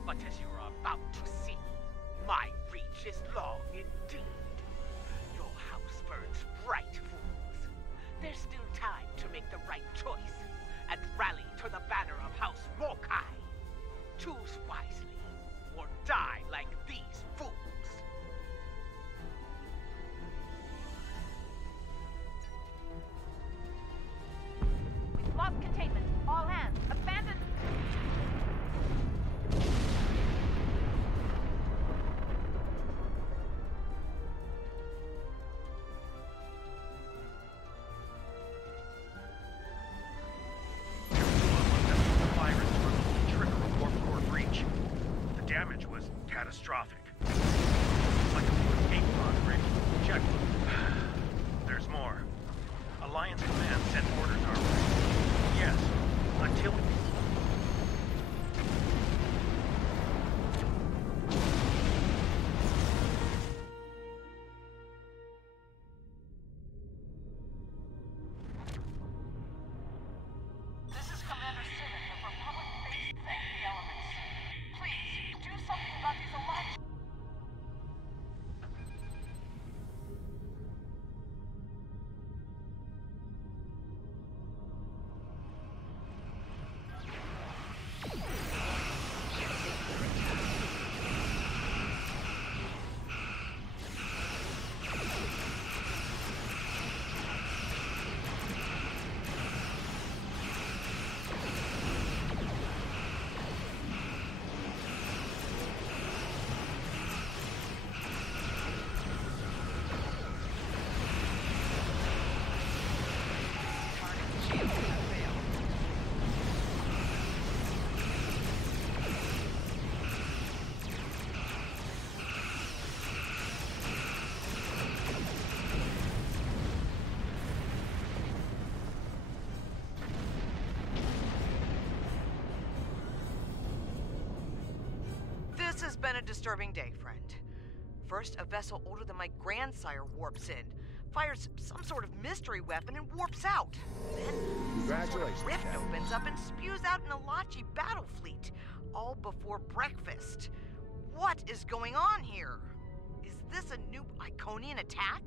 But as you're about to see, my reach is long indeed. Your house burns bright, fools. There's still time to make the right choice and rally to the banner of House Mokai. Choose wisely, or die like these fools. We've lost containment. All hands, abandon... Damage was catastrophic. Like a escape pod break. Check. There's more. Alliance Command sent orders our way. Yes, until... This is Commander Simmons of Republic Base Thank the Elements. Please, do something about these Alliance... This has been a disturbing day, friend. First, a vessel older than my grandsire warps in, fires some sort of mystery weapon and warps out. Then, Congratulations, a rift Captain. opens up and spews out an Alachi battle fleet, all before breakfast. What is going on here? Is this a new Iconian attack?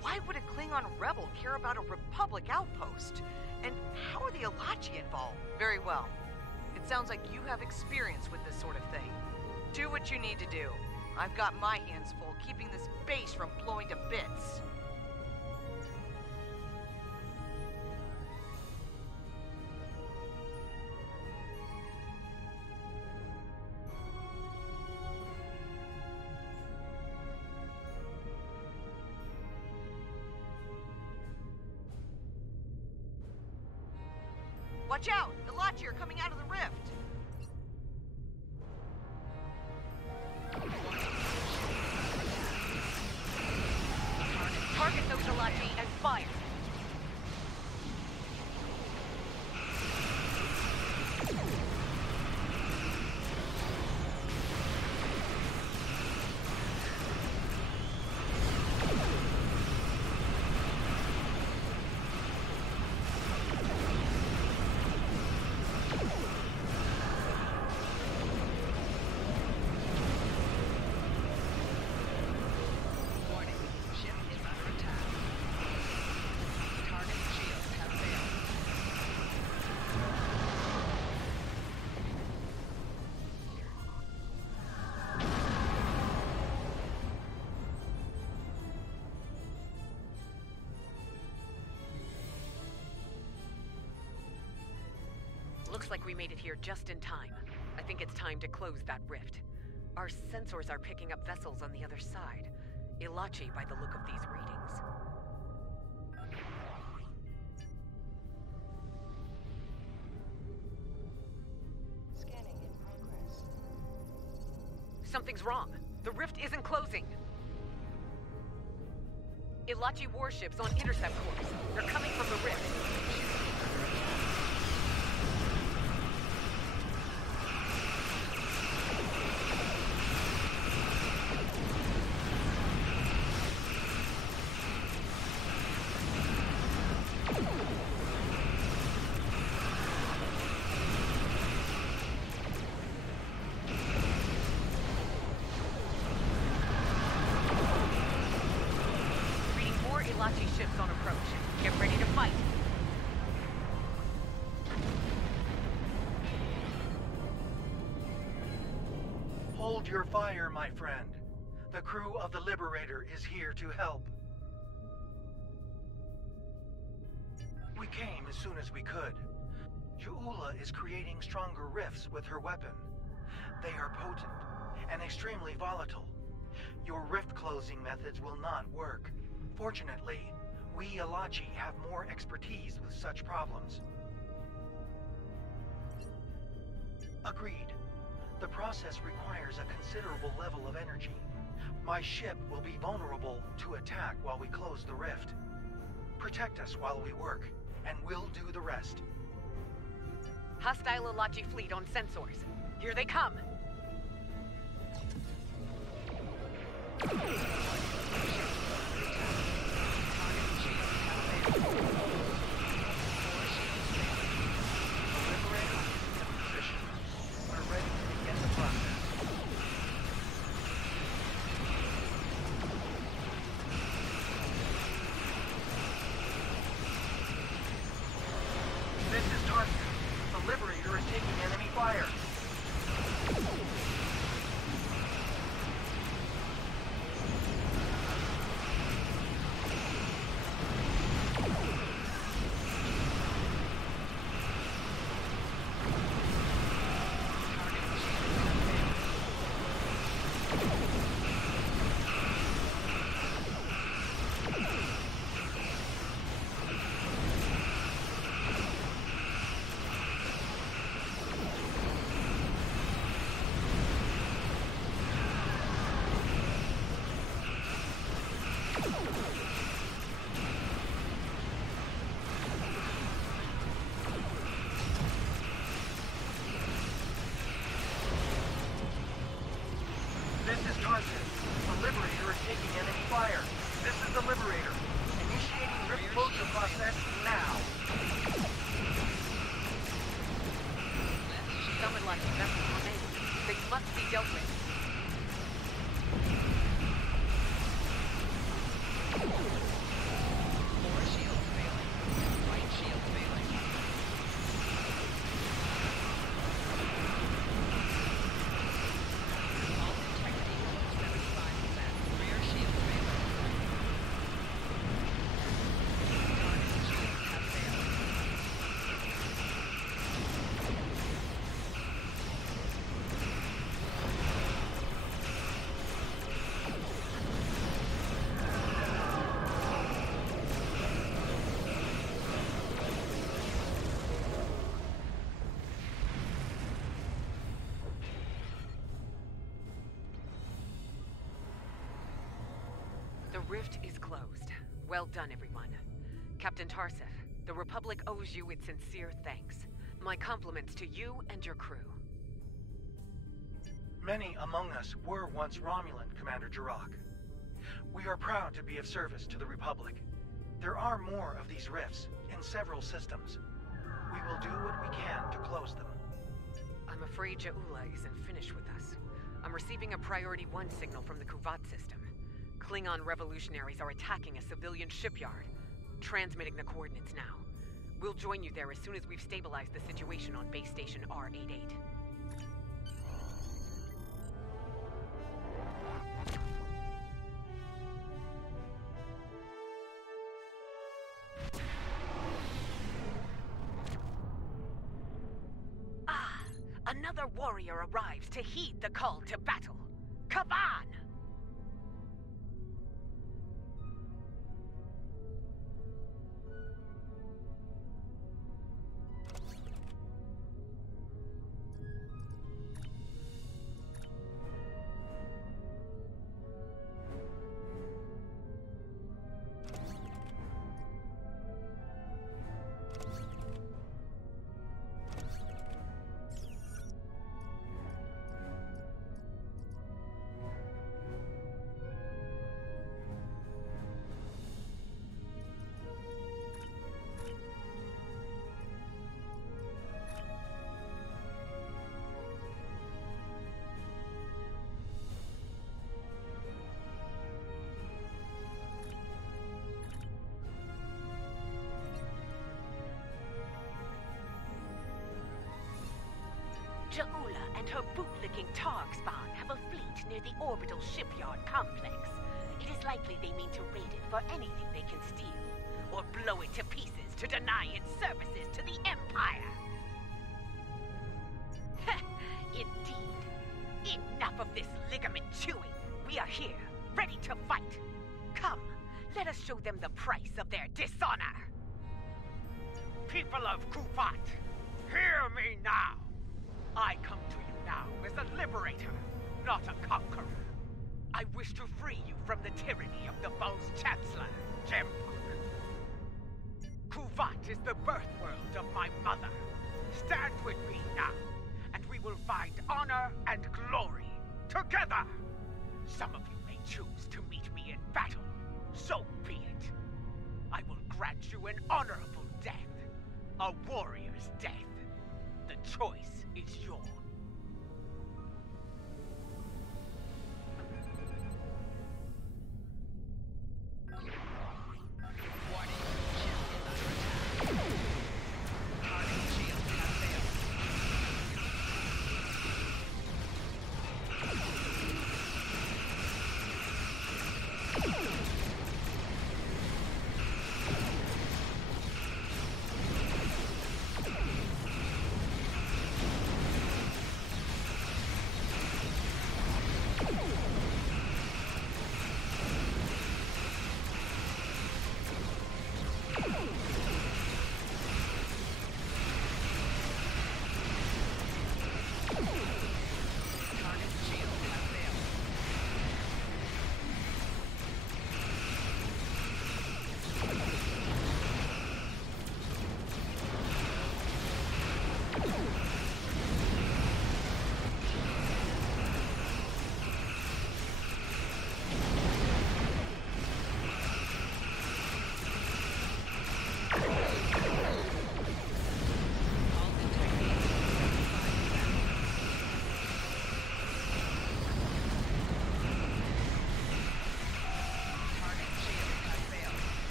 Why would a Klingon rebel care about a Republic outpost? And how are the Alachi involved? Very well. It sounds like you have experience with this sort of thing. Do what you need to do. I've got my hands full keeping this base from blowing to bits. Watch out! The Alachi are coming out of the rift! Target those Alachi and fire! Looks like we made it here just in time. I think it's time to close that rift. Our sensors are picking up vessels on the other side. Ilachi by the look of these readings. Scanning in progress. Something's wrong. The rift isn't closing. Ilachi warships on intercept course. They're coming from the rift. Ilachi ships on approach. Get ready to fight. Hold your fire, my friend. The crew of the Liberator is here to help. We came as soon as we could. Ju'ula is creating stronger rifts with her weapon. They are potent and extremely volatile. Your rift closing methods will not work. Fortunately, we Ilachi have more expertise with such problems. Agreed. The process requires a considerable level of energy. My ship will be vulnerable to attack while we close the rift. Protect us while we work, and we'll do the rest. Hostile Ilachi fleet on sensors. Here they come! The rift is closed. Well done, everyone. Captain Tarsif, the Republic owes you its sincere thanks. My compliments to you and your crew. Many among us were once Romulan, Commander Jirok. We are proud to be of service to the Republic. There are more of these rifts in several systems. We will do what we can to close them. I'm afraid Ju'ula isn't finished with us. I'm receiving a Priority 1 signal from the Kuvat system. Klingon revolutionaries are attacking a civilian shipyard. Transmitting the coordinates now. We'll join you there as soon as we've stabilized the situation on base station R88. Another warrior arrives to heed the call to battle. Kaban! Ja'ula and her bootlicking Targ spawn have a fleet near the orbital shipyard complex. It is likely they mean to raid it for anything they can steal, or blow it to pieces to deny its services to the Empire. Indeed. Enough of this ligament chewing. We are here, ready to fight. Come, let us show them the price of their dishonor. People of Kufat, hear me now. I come to you now as a liberator, not a conqueror. I wish to free you from the tyranny of the Vice Chancellor, Jempok. Kuvat is the birthworld of my mother. Stand with me now, and we will find honor and glory together. Some of you may choose to meet me in battle. So be it. I will grant you an honorable death, a warrior's death. The choice is yours.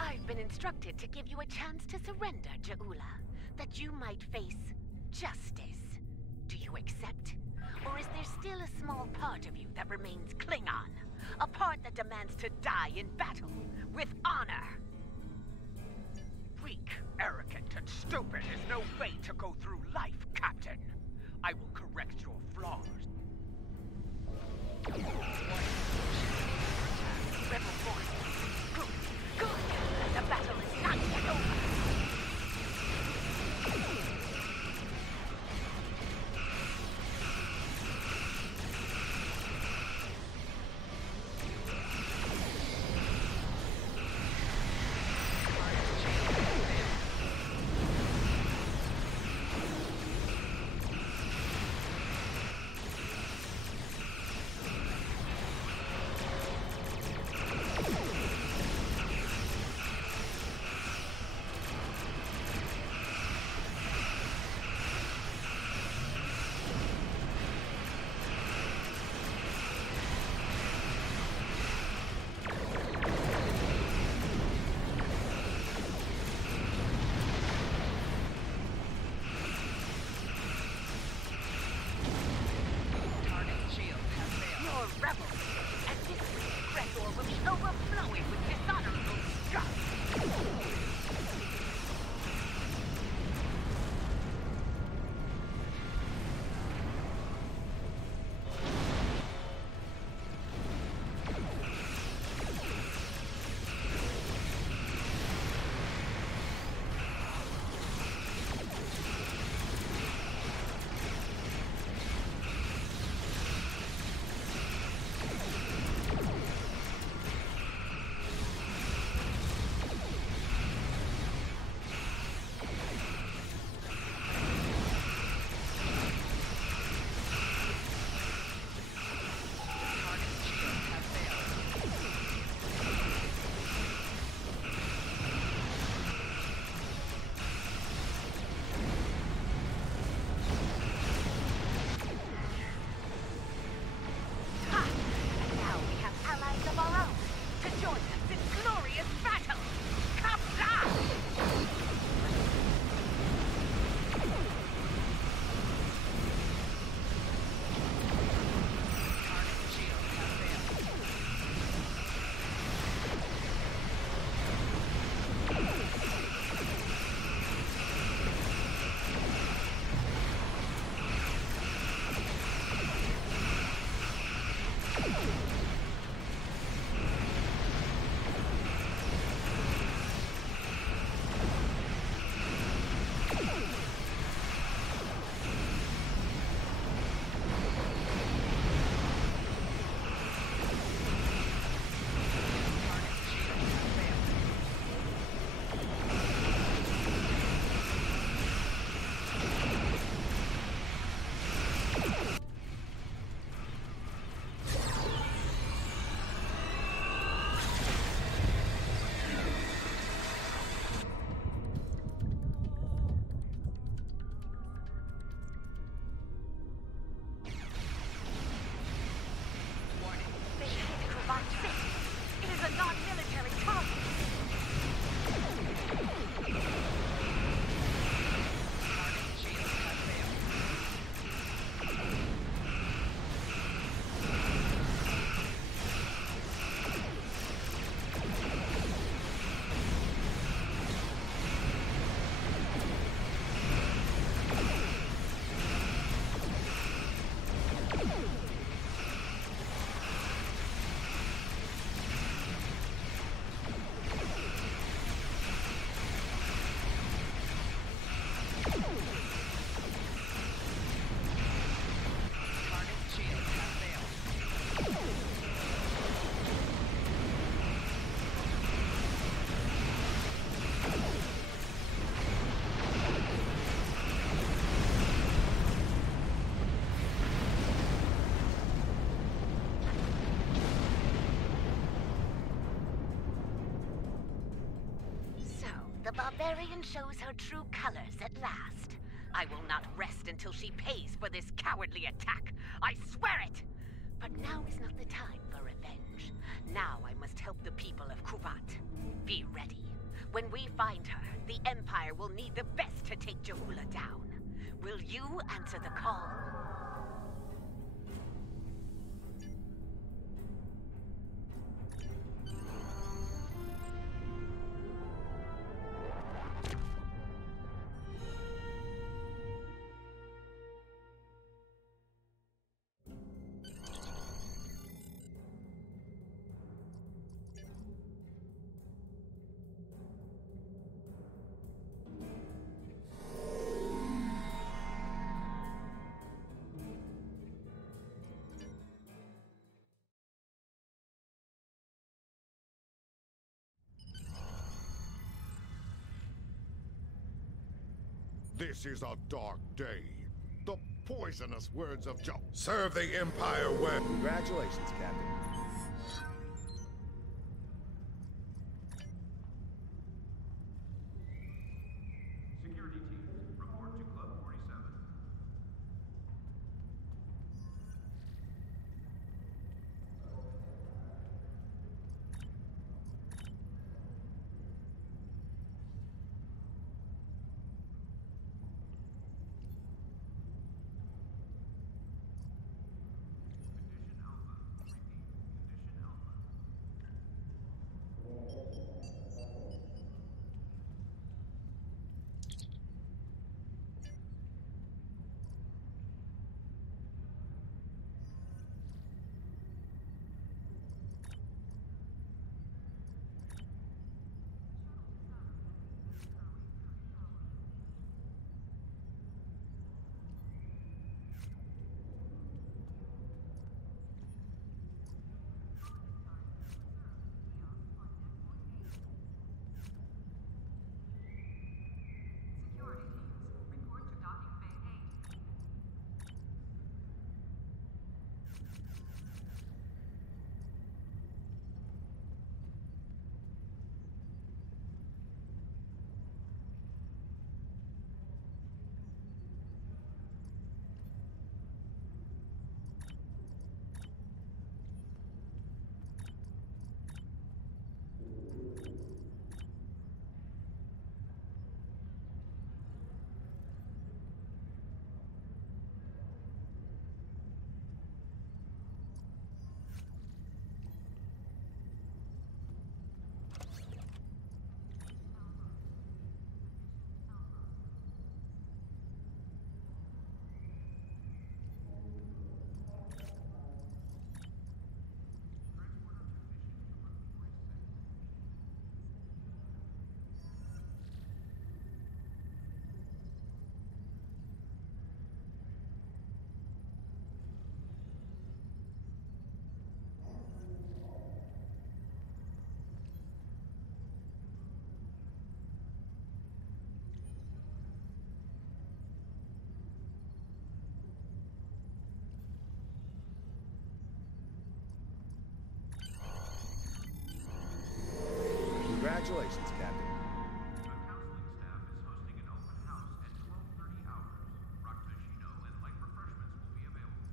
I've been instructed to give you a chance to surrender, Ja'ula, that you might face justice. Do you accept? Or is there still a small part of you that remains Klingon? A part that demands to die in battle, with honor? Weak, arrogant, and stupid is no way to go through life, Captain. I will correct your flaws. Rebel forces. Good, good. The battle is not yet over. Barbarian shows her true colors at last. I will not rest until she pays for this cowardly attack. I swear it! But now is not the time for revenge. Now I must help the people of Kuvat. Be ready. When we find her, the Empire will need the best to take Jahula down. Will you answer the call? This is a dark day. The poisonous words of Joe. Serve the Empire well. Congratulations, Captain. Security teams, report to Club 47. Congratulations, Captain. The counseling staff is hosting an open house at 12:30 hours. Rakashino and light refreshments will be available.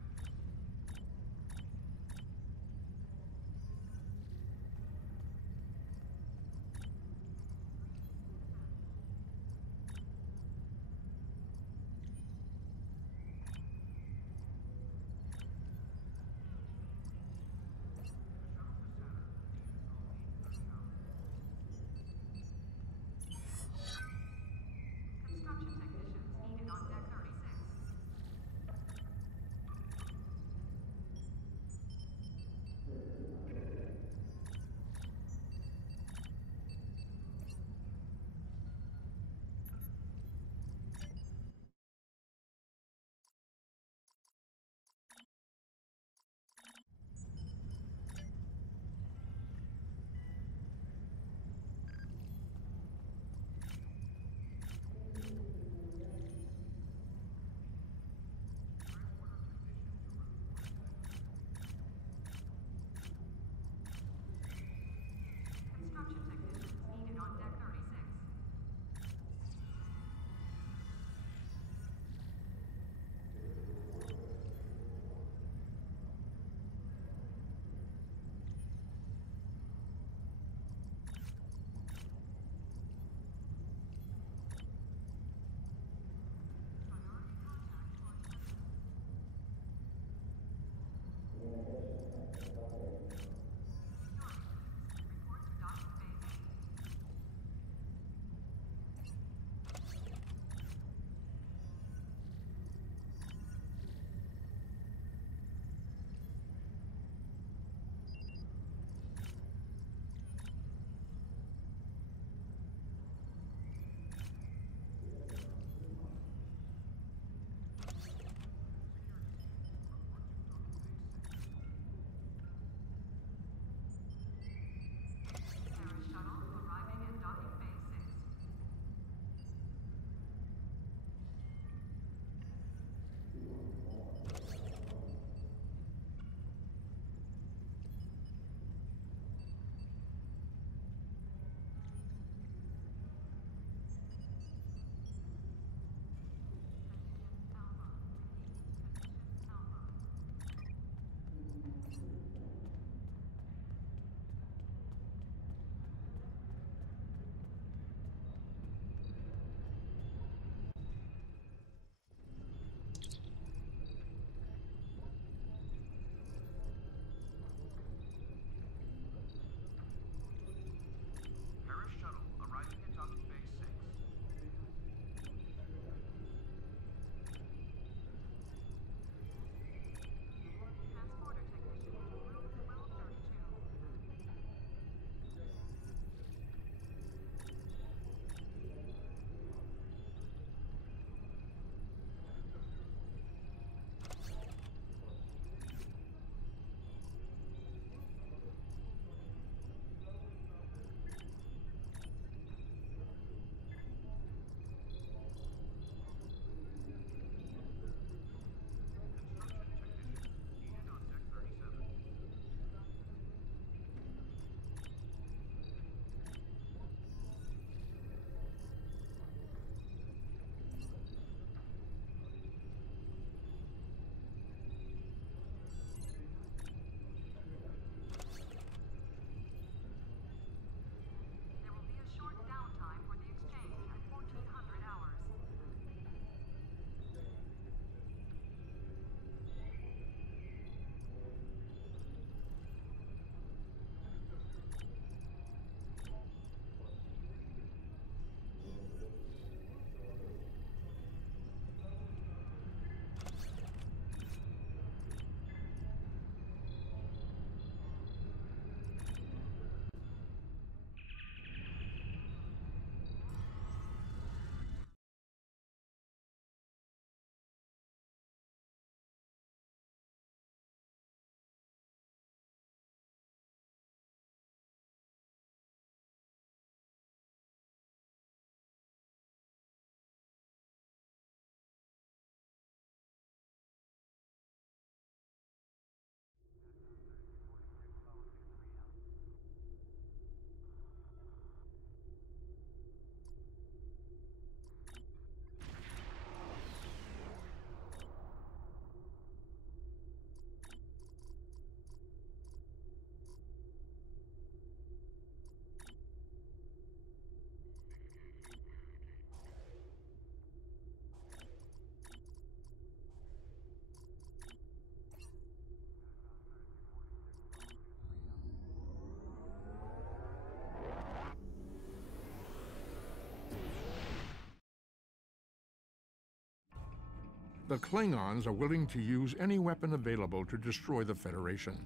The Klingons are willing to use any weapon available to destroy the Federation,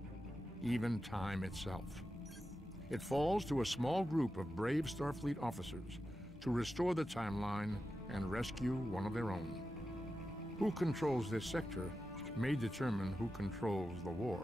even time itself. It falls to a small group of brave Starfleet officers to restore the timeline and rescue one of their own. Who controls this sector may determine who controls the war.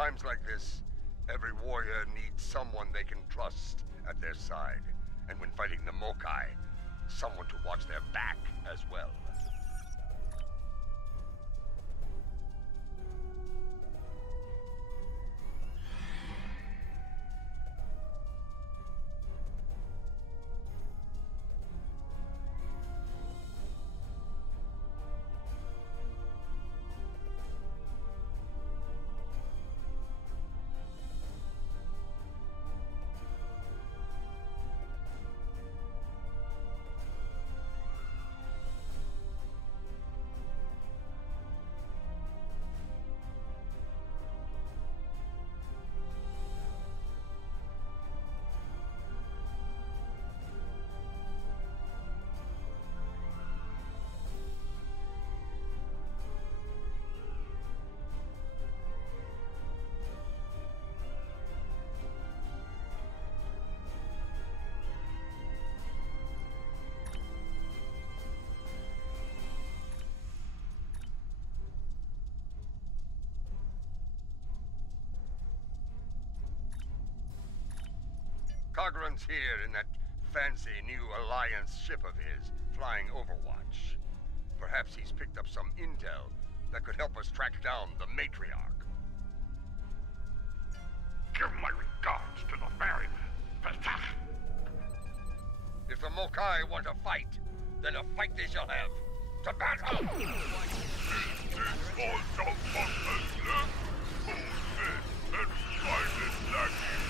Times like this, every warrior needs someone they can trust at their side. And when fighting the Mokai, someone to watch their back as well. Cogran's here in that fancy new Alliance ship of his, flying Overwatch. Perhaps he's picked up some intel that could help us track down the Matriarch. Give my regards to the ferryman, Petach. If the Mokai want to fight, then a fight they shall have. To battle! Is this all Tofan left? Who's and fight it like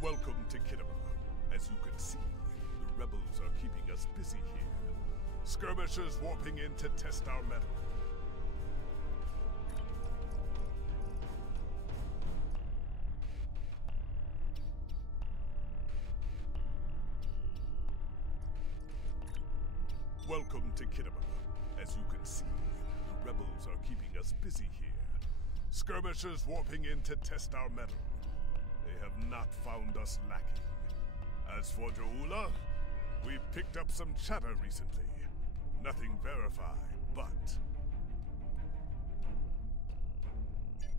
Welcome to Kinema. As you can see, the rebels are keeping us busy here. Skirmishers warping in to test our metal. Welcome to Kinema. As you can see, the rebels are keeping us busy here. Skirmishers warping in to test our metal. They have not found us lacking. As for Ja'ula, we've picked up some chatter recently. Nothing verified, but...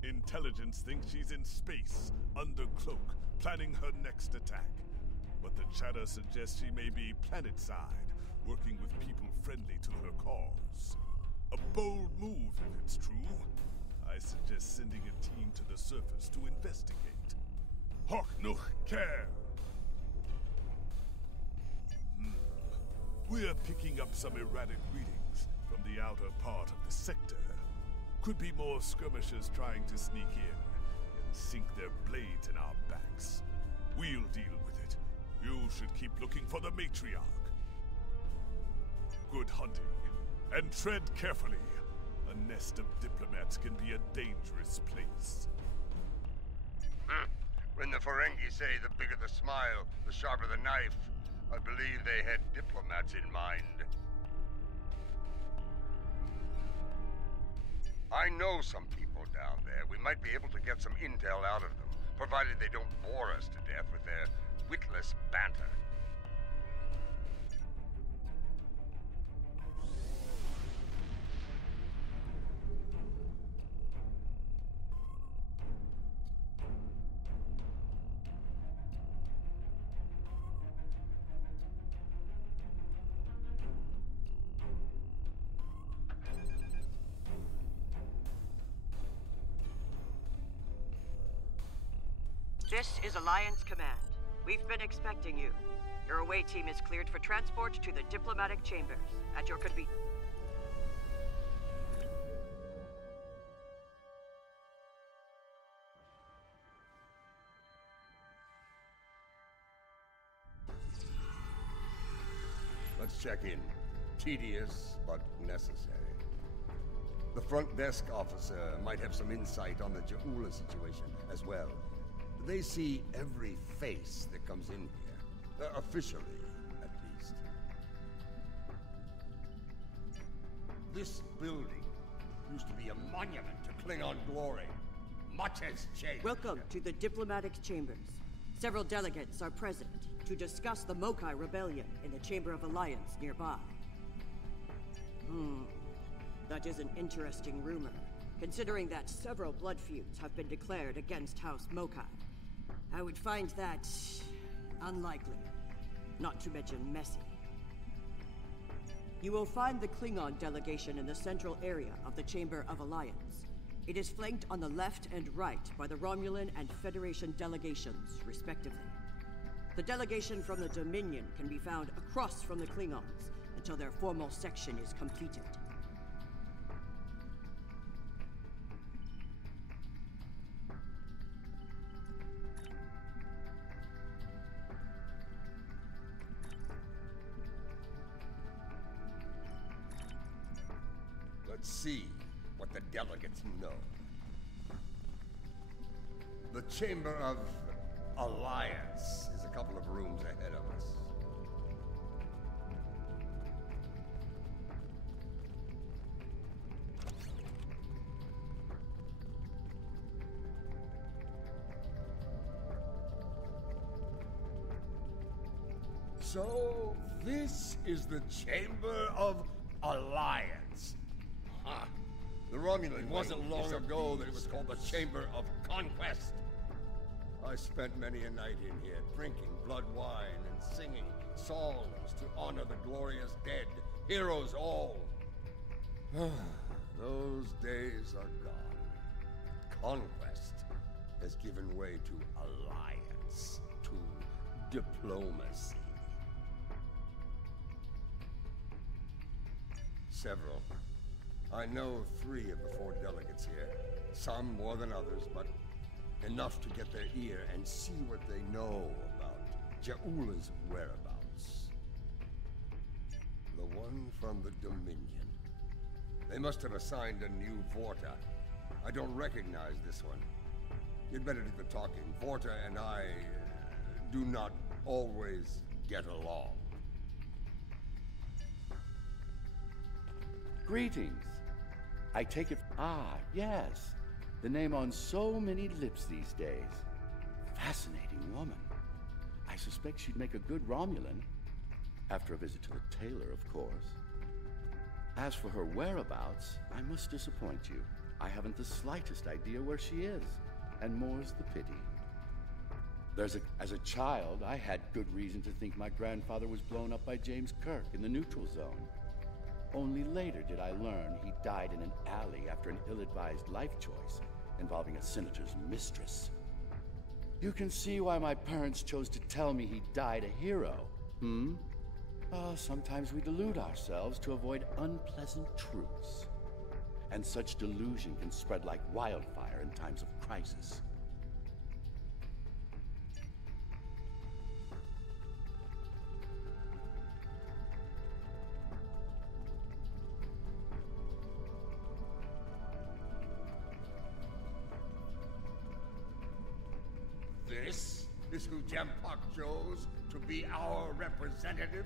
Intelligence thinks she's in space, under cloak, planning her next attack. But the chatter suggests she may be planet-side, working with people friendly to her cause. A bold move, if it's true. I suggest sending a team to the surface to investigate. Hoch noch care! We're picking up some erratic readings from the outer part of the sector. Could be more skirmishers trying to sneak in and sink their blades in our backs. We'll deal with it. You should keep looking for the matriarch. Good hunting, and tread carefully. A nest of diplomats can be a dangerous place. When the Ferengi say the bigger the smile, the sharper the knife, I believe they had diplomats in mind. I know some people down there. We might be able to get some intel out of them, provided they don't bore us to death with their witless banter. This is Alliance Command. We've been expecting you. Your away team is cleared for transport to the diplomatic chambers. At your convenience. Let's check in. Tedious, but necessary. The front desk officer might have some insight on the Ja'ula situation as well. They see every face that comes in here. Officially, at least. This building used to be a monument to Klingon glory. Much has changed. Welcome to the diplomatic chambers. Several delegates are present to discuss the Mokai Rebellion in the Chamber of Alliance nearby. That is an interesting rumor, considering that several blood feuds have been declared against House Mokai. I would find that unlikely, not to mention messy. You will find the Klingon delegation in the central area of the Chamber of Alliance. It is flanked on the left and right by the Romulan and Federation delegations, respectively. The delegation from the Dominion can be found across from the Klingons until their formal section is completed. Let's see what the delegates know. The Chamber of Alliance is a couple of rooms ahead of us. So, this is the Chamber of Alliance. Huh. The Romulan wasn't long ago that it was called the Chamber of Conquest. I spent many a night in here, drinking blood wine and singing songs to honor the glorious dead, heroes all. Those days are gone. Conquest has given way to alliance, to diplomacy. Several. I know 3 of the 4 delegates here. Some more than others, but Enough to get their ear and see what they know about Ja'ula's whereabouts. The one from the Dominion. They must have assigned a new Vorta. I don't recognize this one. You'd better do the talking. Vorta and I do not always get along. Greetings. I take it... Ah, yes. The name on so many lips these days. Fascinating woman. I suspect she'd make a good Romulan. After a visit to the tailor, of course. As for her whereabouts, I must disappoint you. I haven't the slightest idea where she is. And more's the pity. As a child, I had good reason to think my grandfather was blown up by James Kirk in the neutral zone. Only later did I learn he died in an alley after an ill-advised life choice involving a senator's mistress. You can see why my parents chose to tell me he died a hero, hmm? Sometimes we delude ourselves to avoid unpleasant truths. And such delusion can spread like wildfire in times of crisis. This is who Jempak chose to be our representative?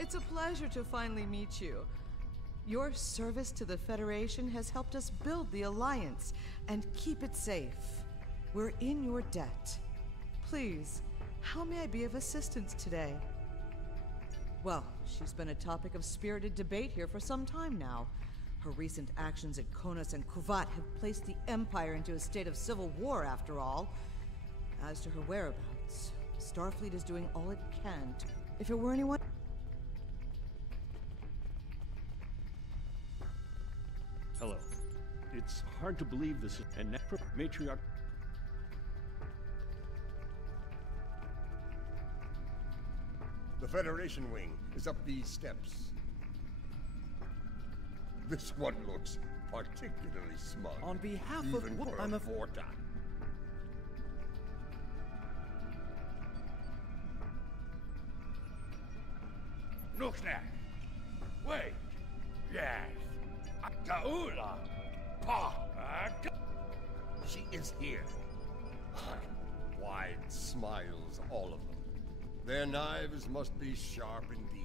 It's a pleasure to finally meet you. Your service to the Federation has helped us build the Alliance and keep it safe. We're in your debt. Please, how may I be of assistance today? Well, she's been a topic of spirited debate here for some time now. Her recent actions at Konos and Kuvat have placed the Empire into a state of civil war, after all. As to her whereabouts, Starfleet is doing all it can to... If it were anyone... Hello. It's hard to believe this is an matriarch. The Federation wing is up these steps. This one looks particularly smug. On behalf even of... for I'm a... Vorta. Look now. Wait. Yes. Ja'ula. She is here. Wide smiles, all of them. Their knives must be sharp indeed.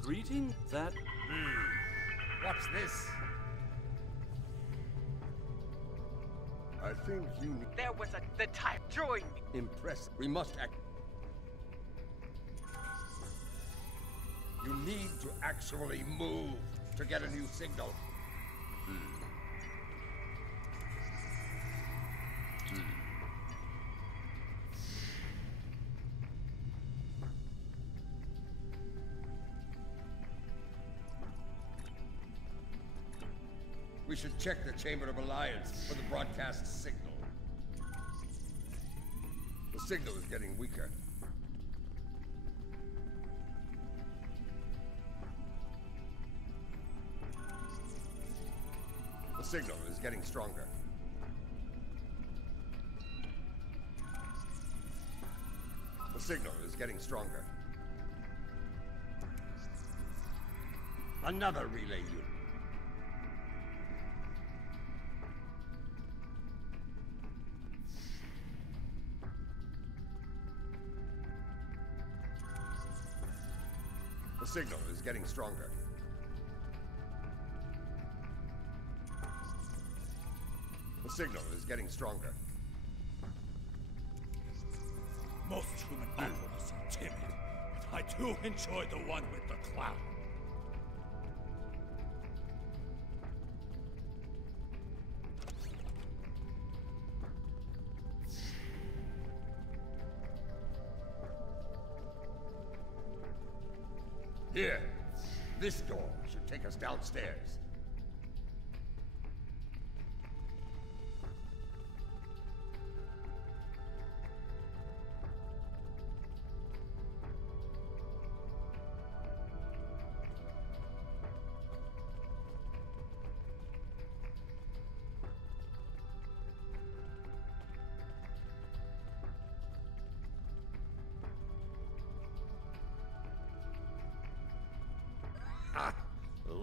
Greeting? That... What's this? I think you... There was the time. Join me. Impressive. We must act... You need to actually move to get a new signal. We should check the Chamber of Alliance for the broadcast signal. The signal is getting weaker. The signal is getting stronger. The signal is getting stronger. Another relay unit. The signal is getting stronger. The signal is getting stronger. Most human operas are timid, but I do enjoy the one with the clown. Here, this door should take us downstairs.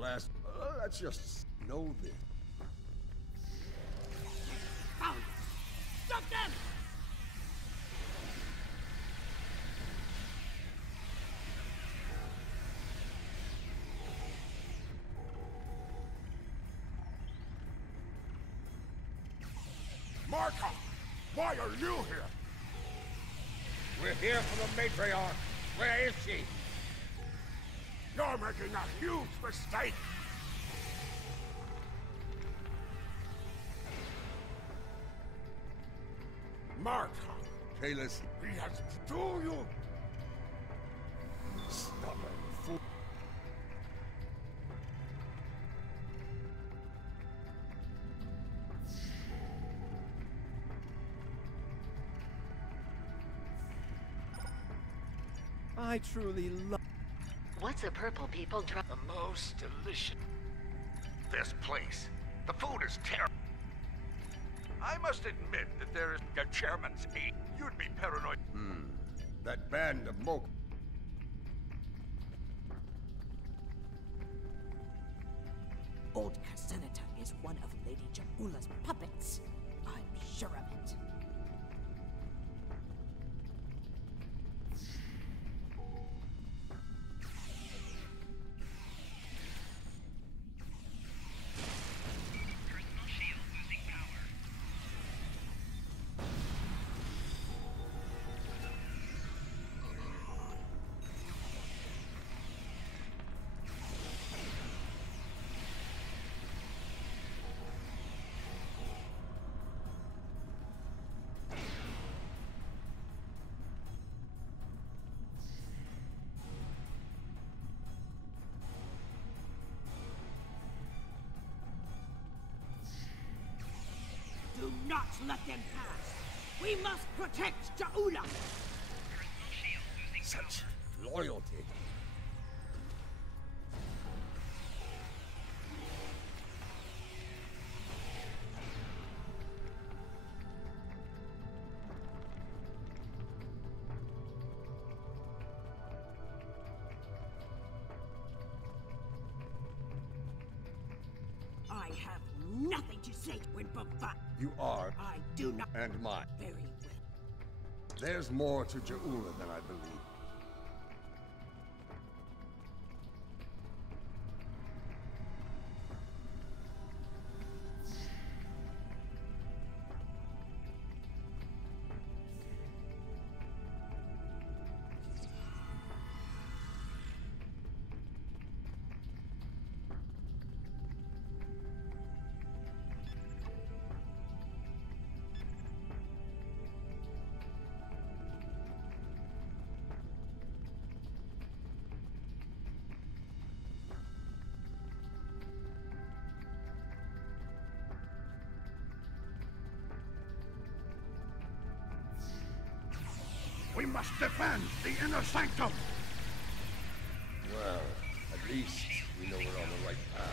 last... let's just know this. Found it! Stop them! Martha! Why are you here? We're here for the matriarch. Where is she? You're making a huge mistake! Martha! Kalis, He has to you! Stubborn fool! I truly love... What's a purple people try? The most delicious. This place. The food is terrible. I must admit that there is a chairman's aide. You'd be paranoid. That band of Moke. Old Casenata is one of Lady Jaula's puppets. I'm sure of it. Do not let them pass! We must protect Jaula! Such loyalty. I have nothing to say when Bava. You are. I do not. And mine. Very well. There's more to Jaula than I believe. We must defend the inner sanctum! Well, at least we know we're on the right path.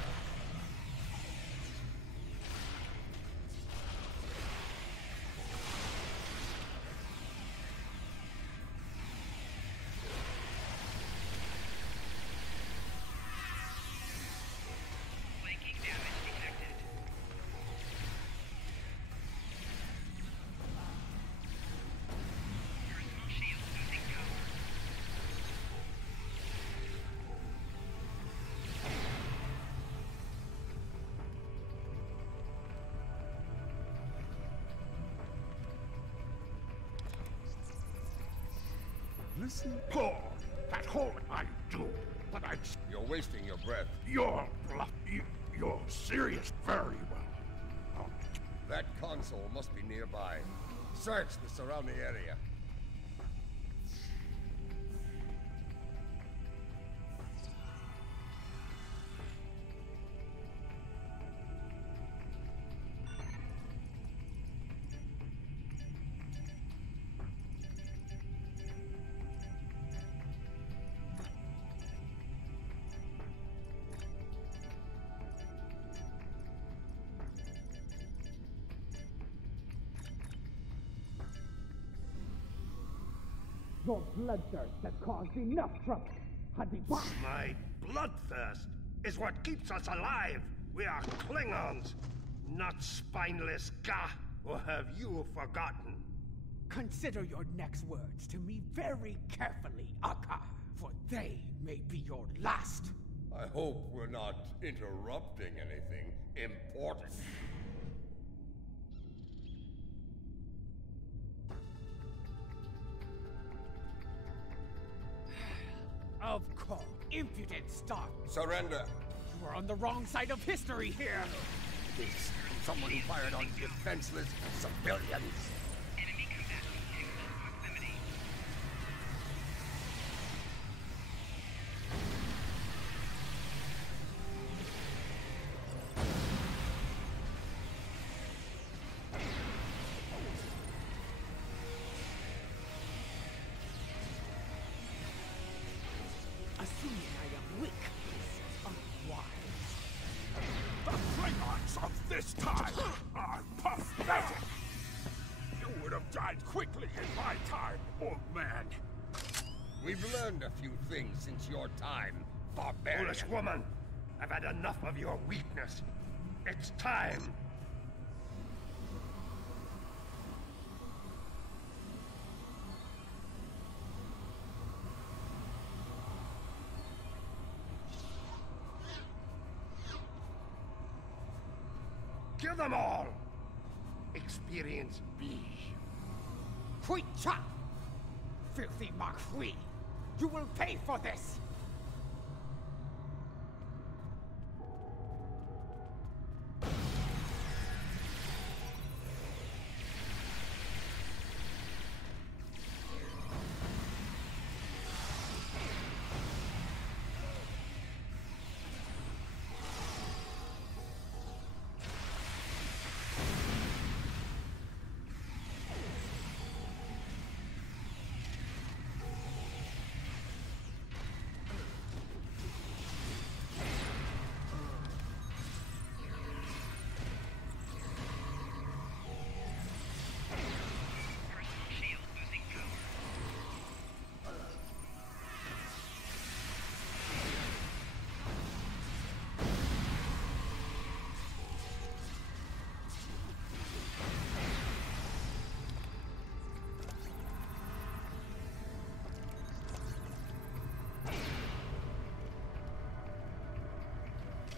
Listen, Paul, that whole I do, but I... You're wasting your breath. You're bluff. You're serious. Very well. That console must be nearby. Search the surrounding area. Your bloodthirst has caused enough trouble. Hadibah! My bloodthirst? is what keeps us alive. We are Klingons, not spineless Gah. Or have you forgotten? Consider your next words to me very carefully, Aka, for they may be your last. I hope we're not interrupting anything important. Of course, impudent stuff. Surrender. You are on the wrong side of history here. This from someone who fired on defenseless civilians. Enemy combatants in close proximity. Assuming I am weak is unwise. The Klingons of this time are pathetic! You would have died quickly in my time, old man. We've learned a few things since your time, barbarian. Foolish woman! I've had enough of your weakness. It's time! Kill them all! Experience B. Huicha! Filthy Marquis! You will pay for this!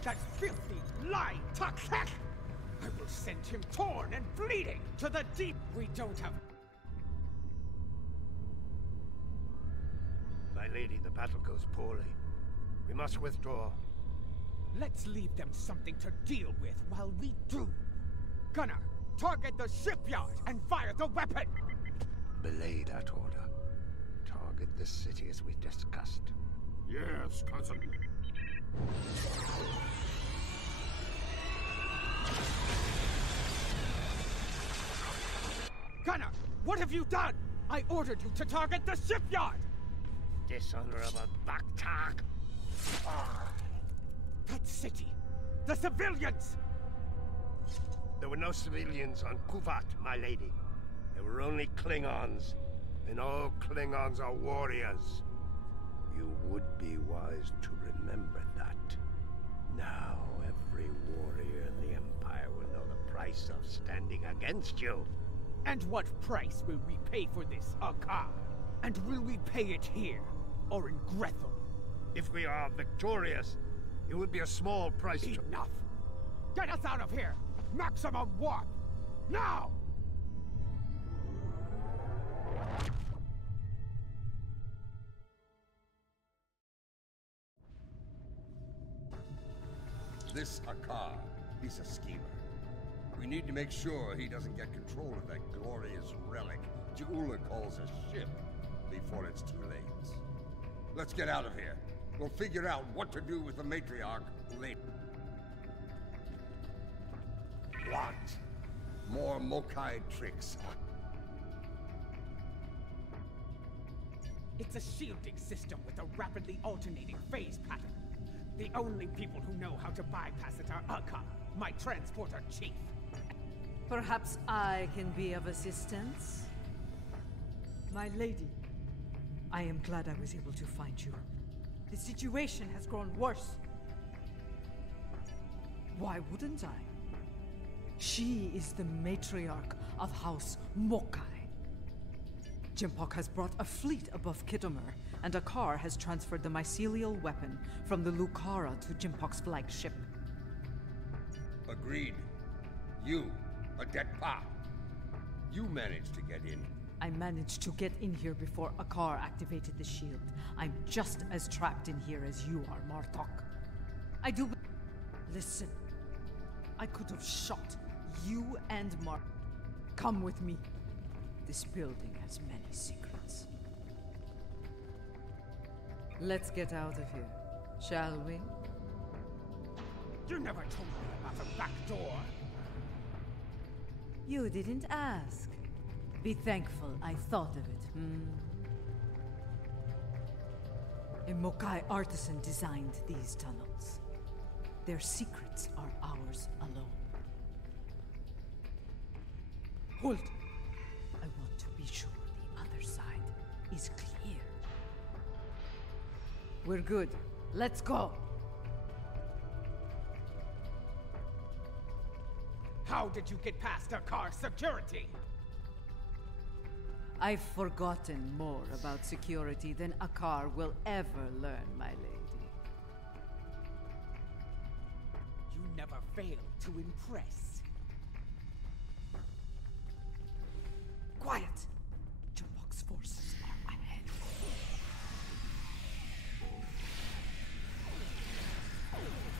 That filthy lying Tuck-Heck! I will send him torn and bleeding to the deep. We don't have... My lady, the battle goes poorly. We must withdraw. Let's leave them something to deal with while we do. Gunner, target the shipyard and fire the weapon! Belay that order. Target the city as we discussed. Yes, cousin. Gunner, what have you done? I ordered you to target the shipyard! Dishonorable Baktak! That city! The civilians! There were no civilians on Kuvat, my lady. There were only Klingons. And all Klingons are warriors. You would be wise to remember that. Now every warrior in the Empire will know the price of standing against you. And what price will we pay for this, Aka? And will we pay it here, or in Grethel? If we are victorious, it would be a small price to... Enough! Get us out of here! Maximum warp! Now! This Akar, he's a schemer. We need to make sure he doesn't get control of that glorious relic Ja'ula calls a ship before it's too late. Let's get out of here. We'll figure out what to do with the matriarch later. What? More Mokai tricks. It's a shielding system with a rapidly alternating phase pattern. The only people who know how to bypass it are Aka, my transporter chief. Perhaps I can be of assistance? My lady, I am glad I was able to find you. The situation has grown worse. Why wouldn't I? She is the matriarch of House Mokai. Jimpok has brought a fleet above Kittimer, and Akar has transferred the mycelial weapon from the Lucara to Jimpok's flagship. Agreed. You, a dead pa. You managed to get in. I managed to get in here before Akar activated the shield. I'm just as trapped in here as you are, Martok. I do... Listen. I could have shot you and Mark. Come with me. This building has many secrets. Let's get out of here, shall we? You never told me about the back door. You didn't ask. Be thankful I thought of it, A Mokai artisan designed these tunnels. Their secrets are ours alone. Hold! I want to be sure the other side is clear. We're good. Let's go! How did you get past our car security? I've forgotten more about security than Akar will ever learn, my lady. You never fail to impress. Quiet! Jimpok's forces are ahead.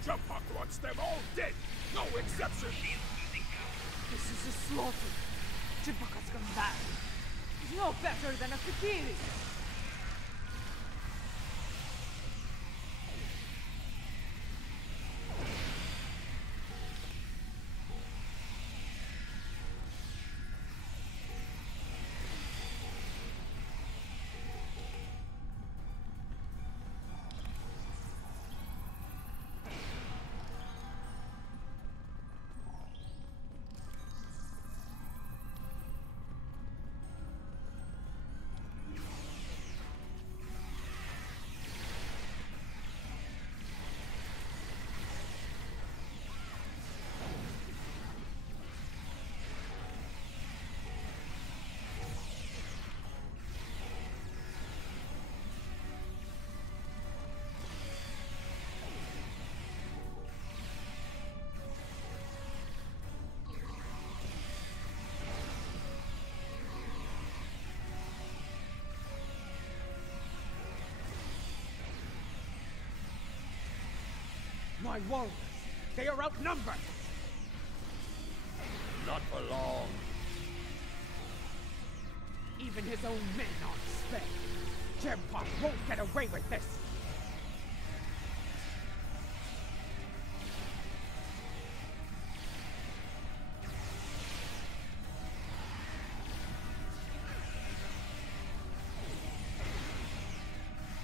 Jimpok wants them all dead! No exception! This is a slaughter. Jimpok has gone back. He's no better than a Fakiri. My warriors, they are outnumbered! Not for long. Even his own men aren't spared. Jimpok won't get away with this!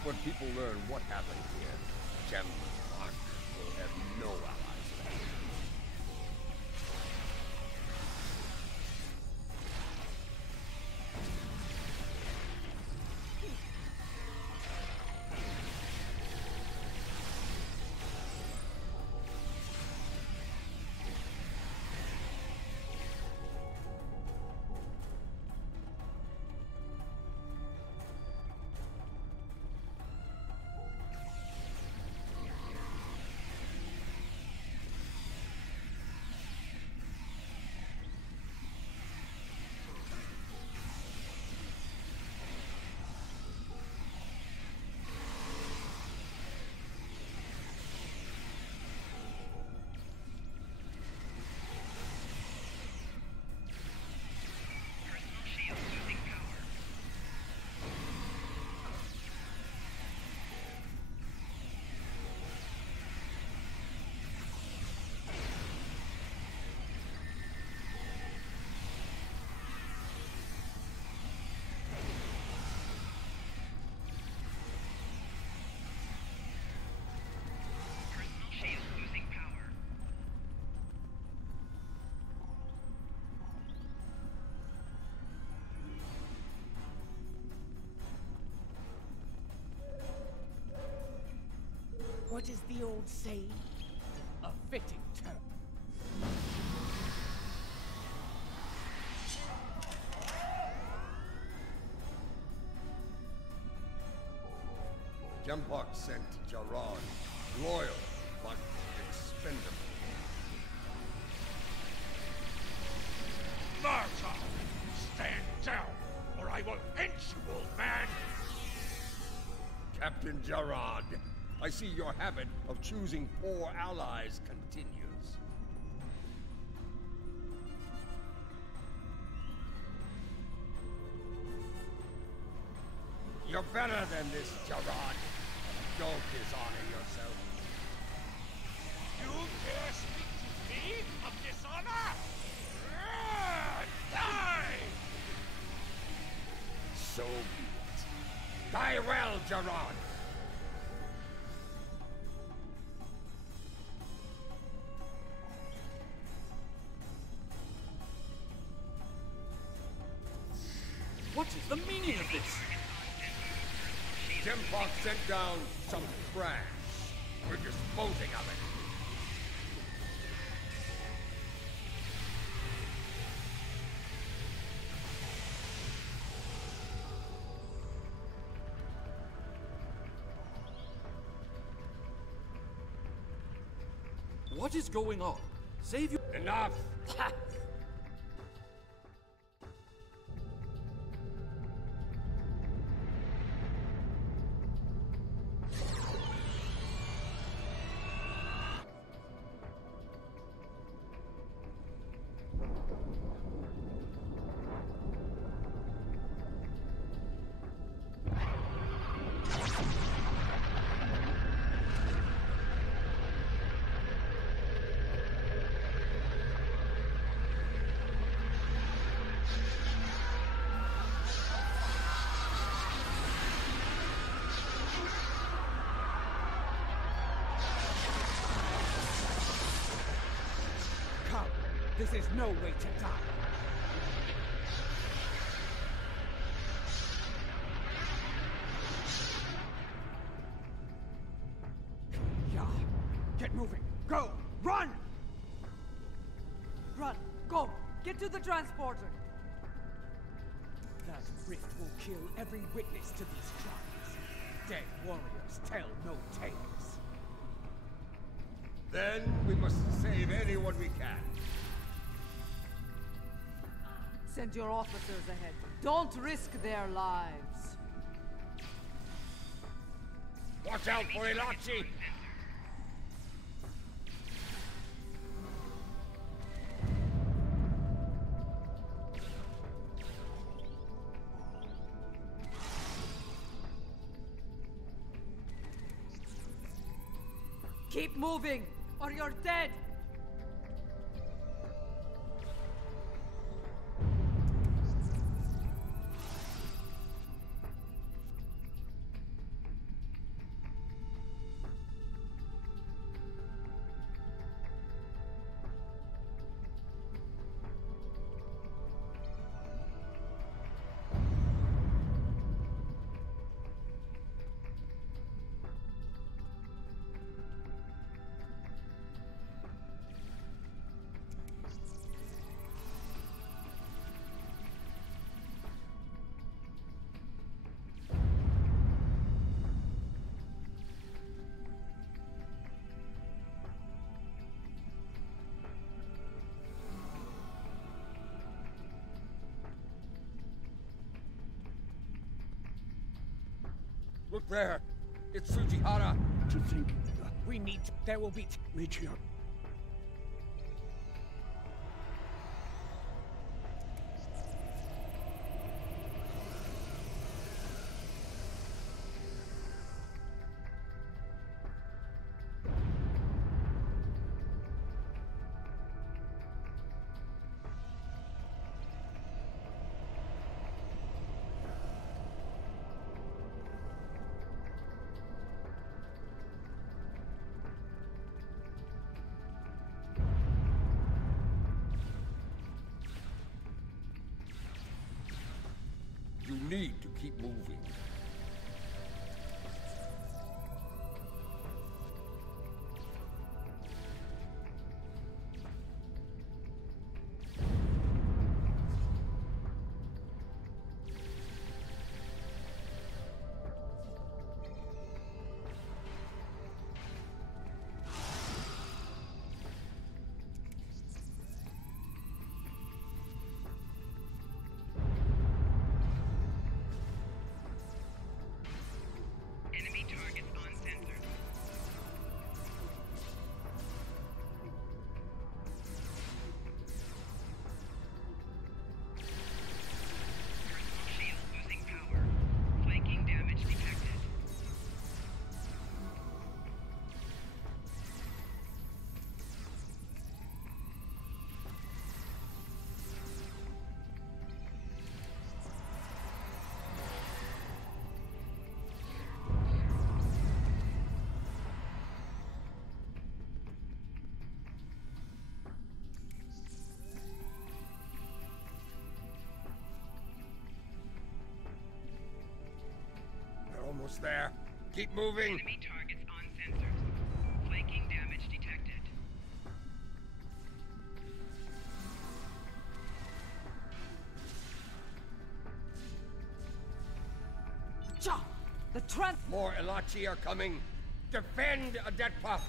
When people learn what happened here, General Mark will have no allies left. What is the old saying? A fitting term. Jempok sent Jarod, loyal but expendable. Marta! Stand down, or I will end you, old man! Captain Jarod, I see your habit of choosing poor allies continues. You're better than this, Jarod. Don't dishonor yourself. You dare speak to me of dishonor? Die! So be it. Die well, Jarod. What is the meaning of this? Jempok sent down some trash. We're disposing of it. What is going on? Save you. Enough! This is no way to die. Yeah. Get moving. Go! Run! Run! Go! Get to the transporter! That rift will kill every witness to these crimes. Dead warriors tell no tales. Then we must save anyone we can. Send your officers ahead. Don't risk their lives. Watch out for Ilachi! Keep moving, or you're dead! Look there! It's Tsujihara! To think We need to... There will be... Matriarch. You need to keep moving. Almost there. Keep moving. Enemy targets on sensors. Flanking damage detected. Ja! The trans- More Elachi are coming. Defend Adetpa!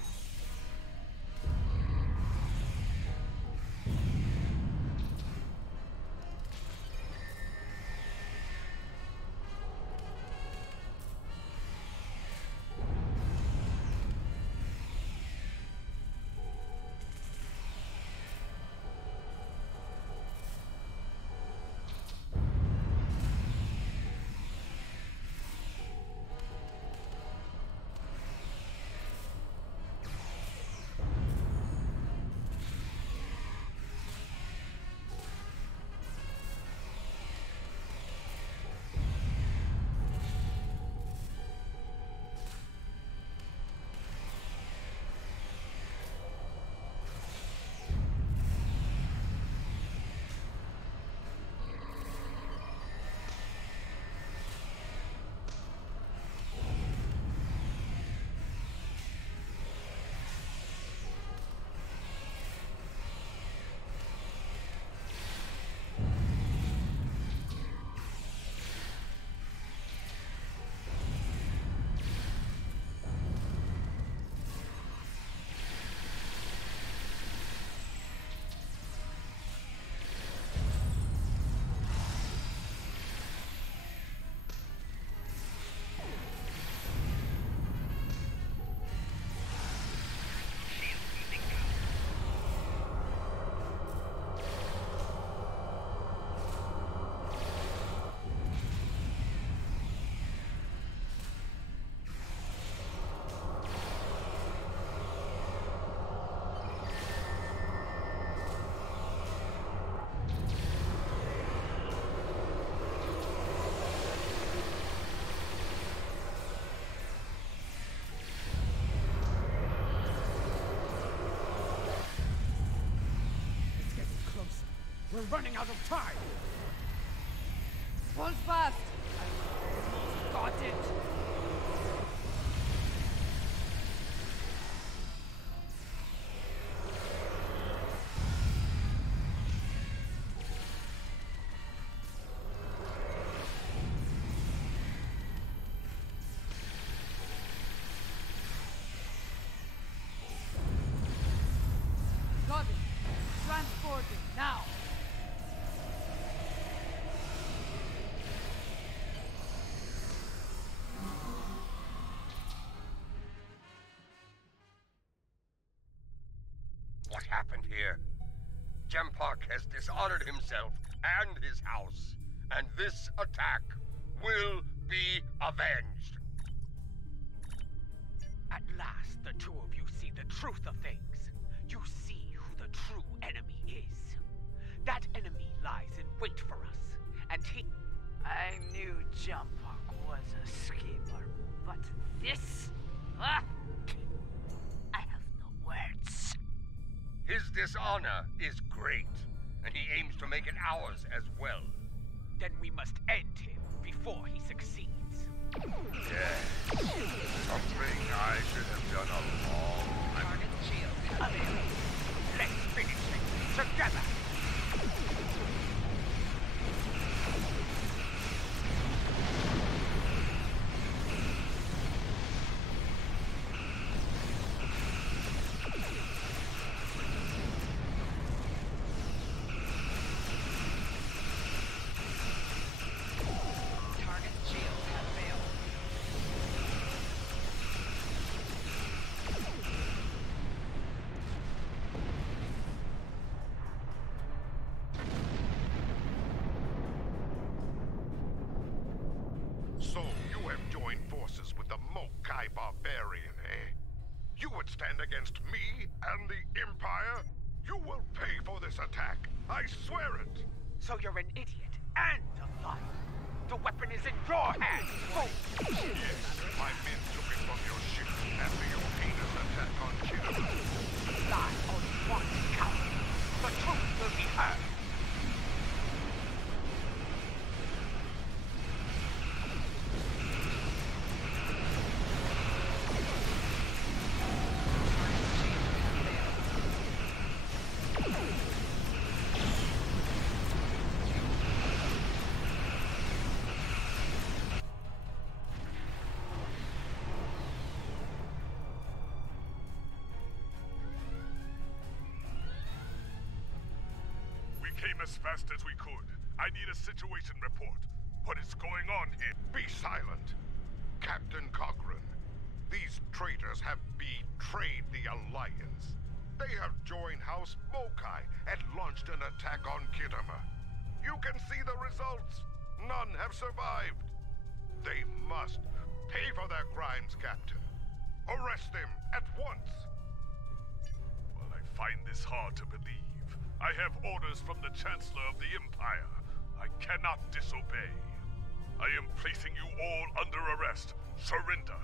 We're running out of time! Hold fast! I got it! Got it! Transporting, now! What happened here? Jempark has dishonored himself and his house, and this attack will be avenged. At last, the two of you see the truth of things. You see who the true enemy is. That enemy lies in wait for us, and he... I knew Jempark was a schemer, but this... Ah! I have no words. His dishonor is great, and he aims to make it ours as well. Then we must end him before he succeeds. Yes. Something I should have done a long time ago. Target shield available. Let's finish it together. So, you have joined forces with the Mokai barbarian, eh? You would stand against me and the Empire? You will pay for this attack. I swear it. So you're an idiot and a liar. The weapon is in your hands. Oh. Yes, my men took it from your ship after your heinous attack on Kinema. Lie on one coward. The truth will be heard. We came as fast as we could. I need a situation report. What is going on here? Be silent. Captain Cochrane, these traitors have betrayed the Alliance. They have joined House Mokai and launched an attack on Kittimer. You can see the results. None have survived. They must pay for their crimes, Captain. Arrest them at once. Well, I find this hard to believe. I have orders from the Chancellor of the Empire. I cannot disobey. I am placing you all under arrest. Surrender,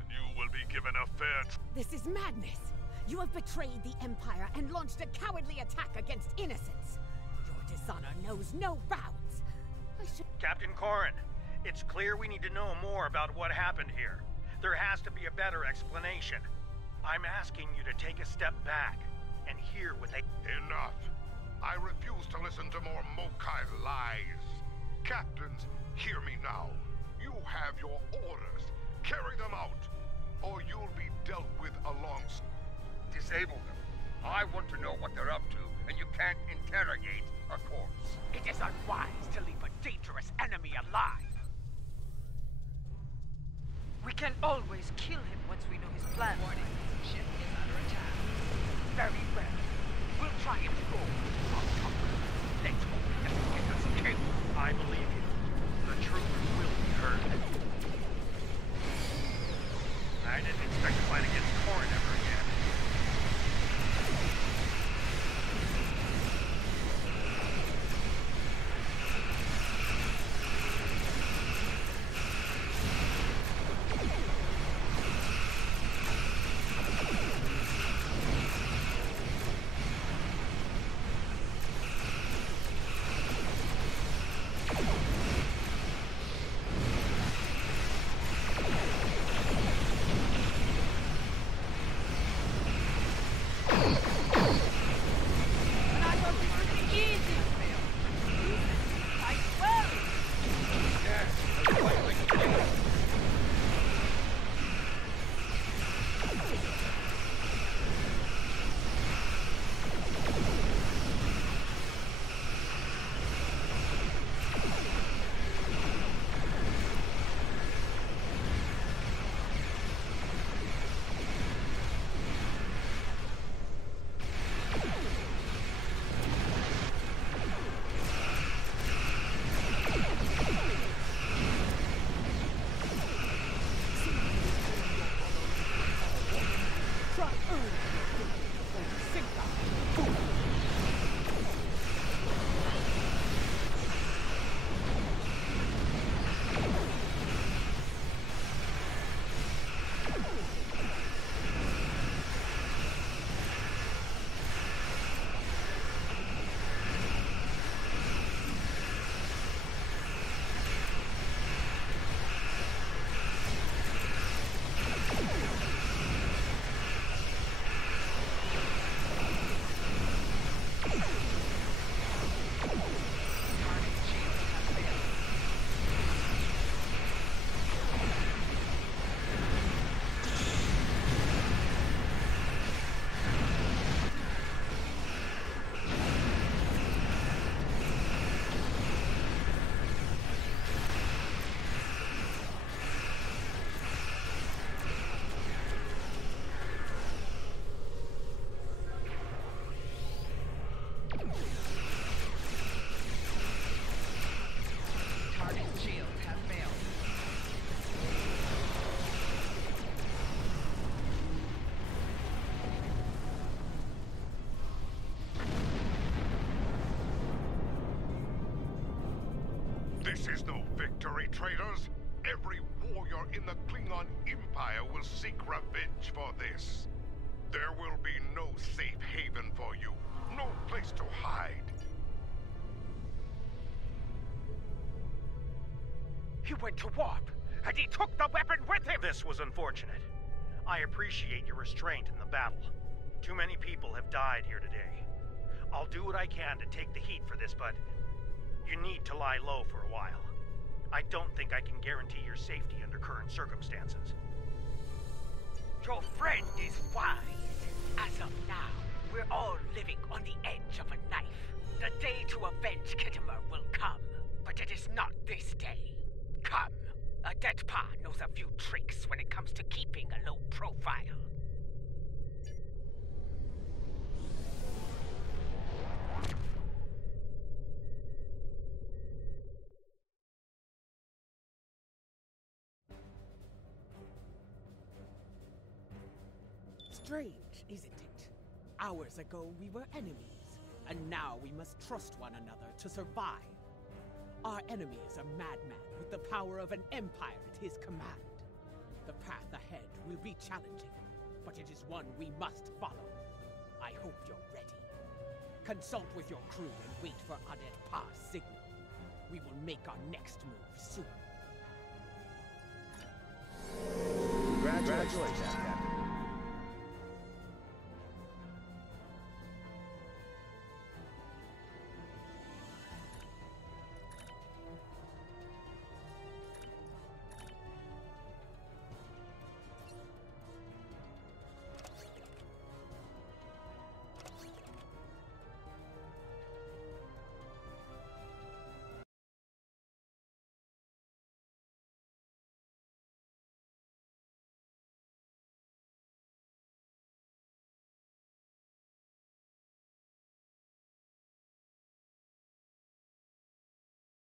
and you will be given a fair... This is madness! You have betrayed the Empire and launched a cowardly attack against innocents. Your dishonor knows no bounds. Captain Corrin, it's clear we need to know more about what happened here. There has to be a better explanation. I'm asking you to take a step back and hear what they... Enough! I refuse to listen to more Mokai lies. Captains, hear me now. You have your orders. Carry them out, or you'll be dealt with alongside. Disable them. I want to know what they're up to, and you can't interrogate a corpse. It is unwise to leave a dangerous enemy alive. We can always kill him once we know his plan. Warning, ship is under attack. Very well. We'll try and go. Let's hope he doesn't get us killed. I believe you. The truth will be heard. I didn't expect to fight against Corrin ever again. This is no victory, traitors. Every warrior in the Klingon Empire will seek revenge for this. There will be no safe haven for you. No place to hide. He went to warp, and he took the weapon with him! This was unfortunate. I appreciate your restraint in the battle. Too many people have died here today. I'll do what I can to take the heat for this, but you need to lie low for a while. I don't think I can guarantee your safety under current circumstances. Your friend is wise. As of now, we're all living on the edge of a knife. The day to avenge Kittimer will come, but it is not this day. Come. A dead pa knows a few tricks when it comes to keeping a low profile. Strange, isn't it? Hours ago we were enemies, and now we must trust one another to survive. Our enemy is a madman with the power of an empire at his command. The path ahead will be challenging, but it is one we must follow. I hope you're ready. Consult with your crew and wait for Adet Pa's signal. We will make our next move soon. Congratulations,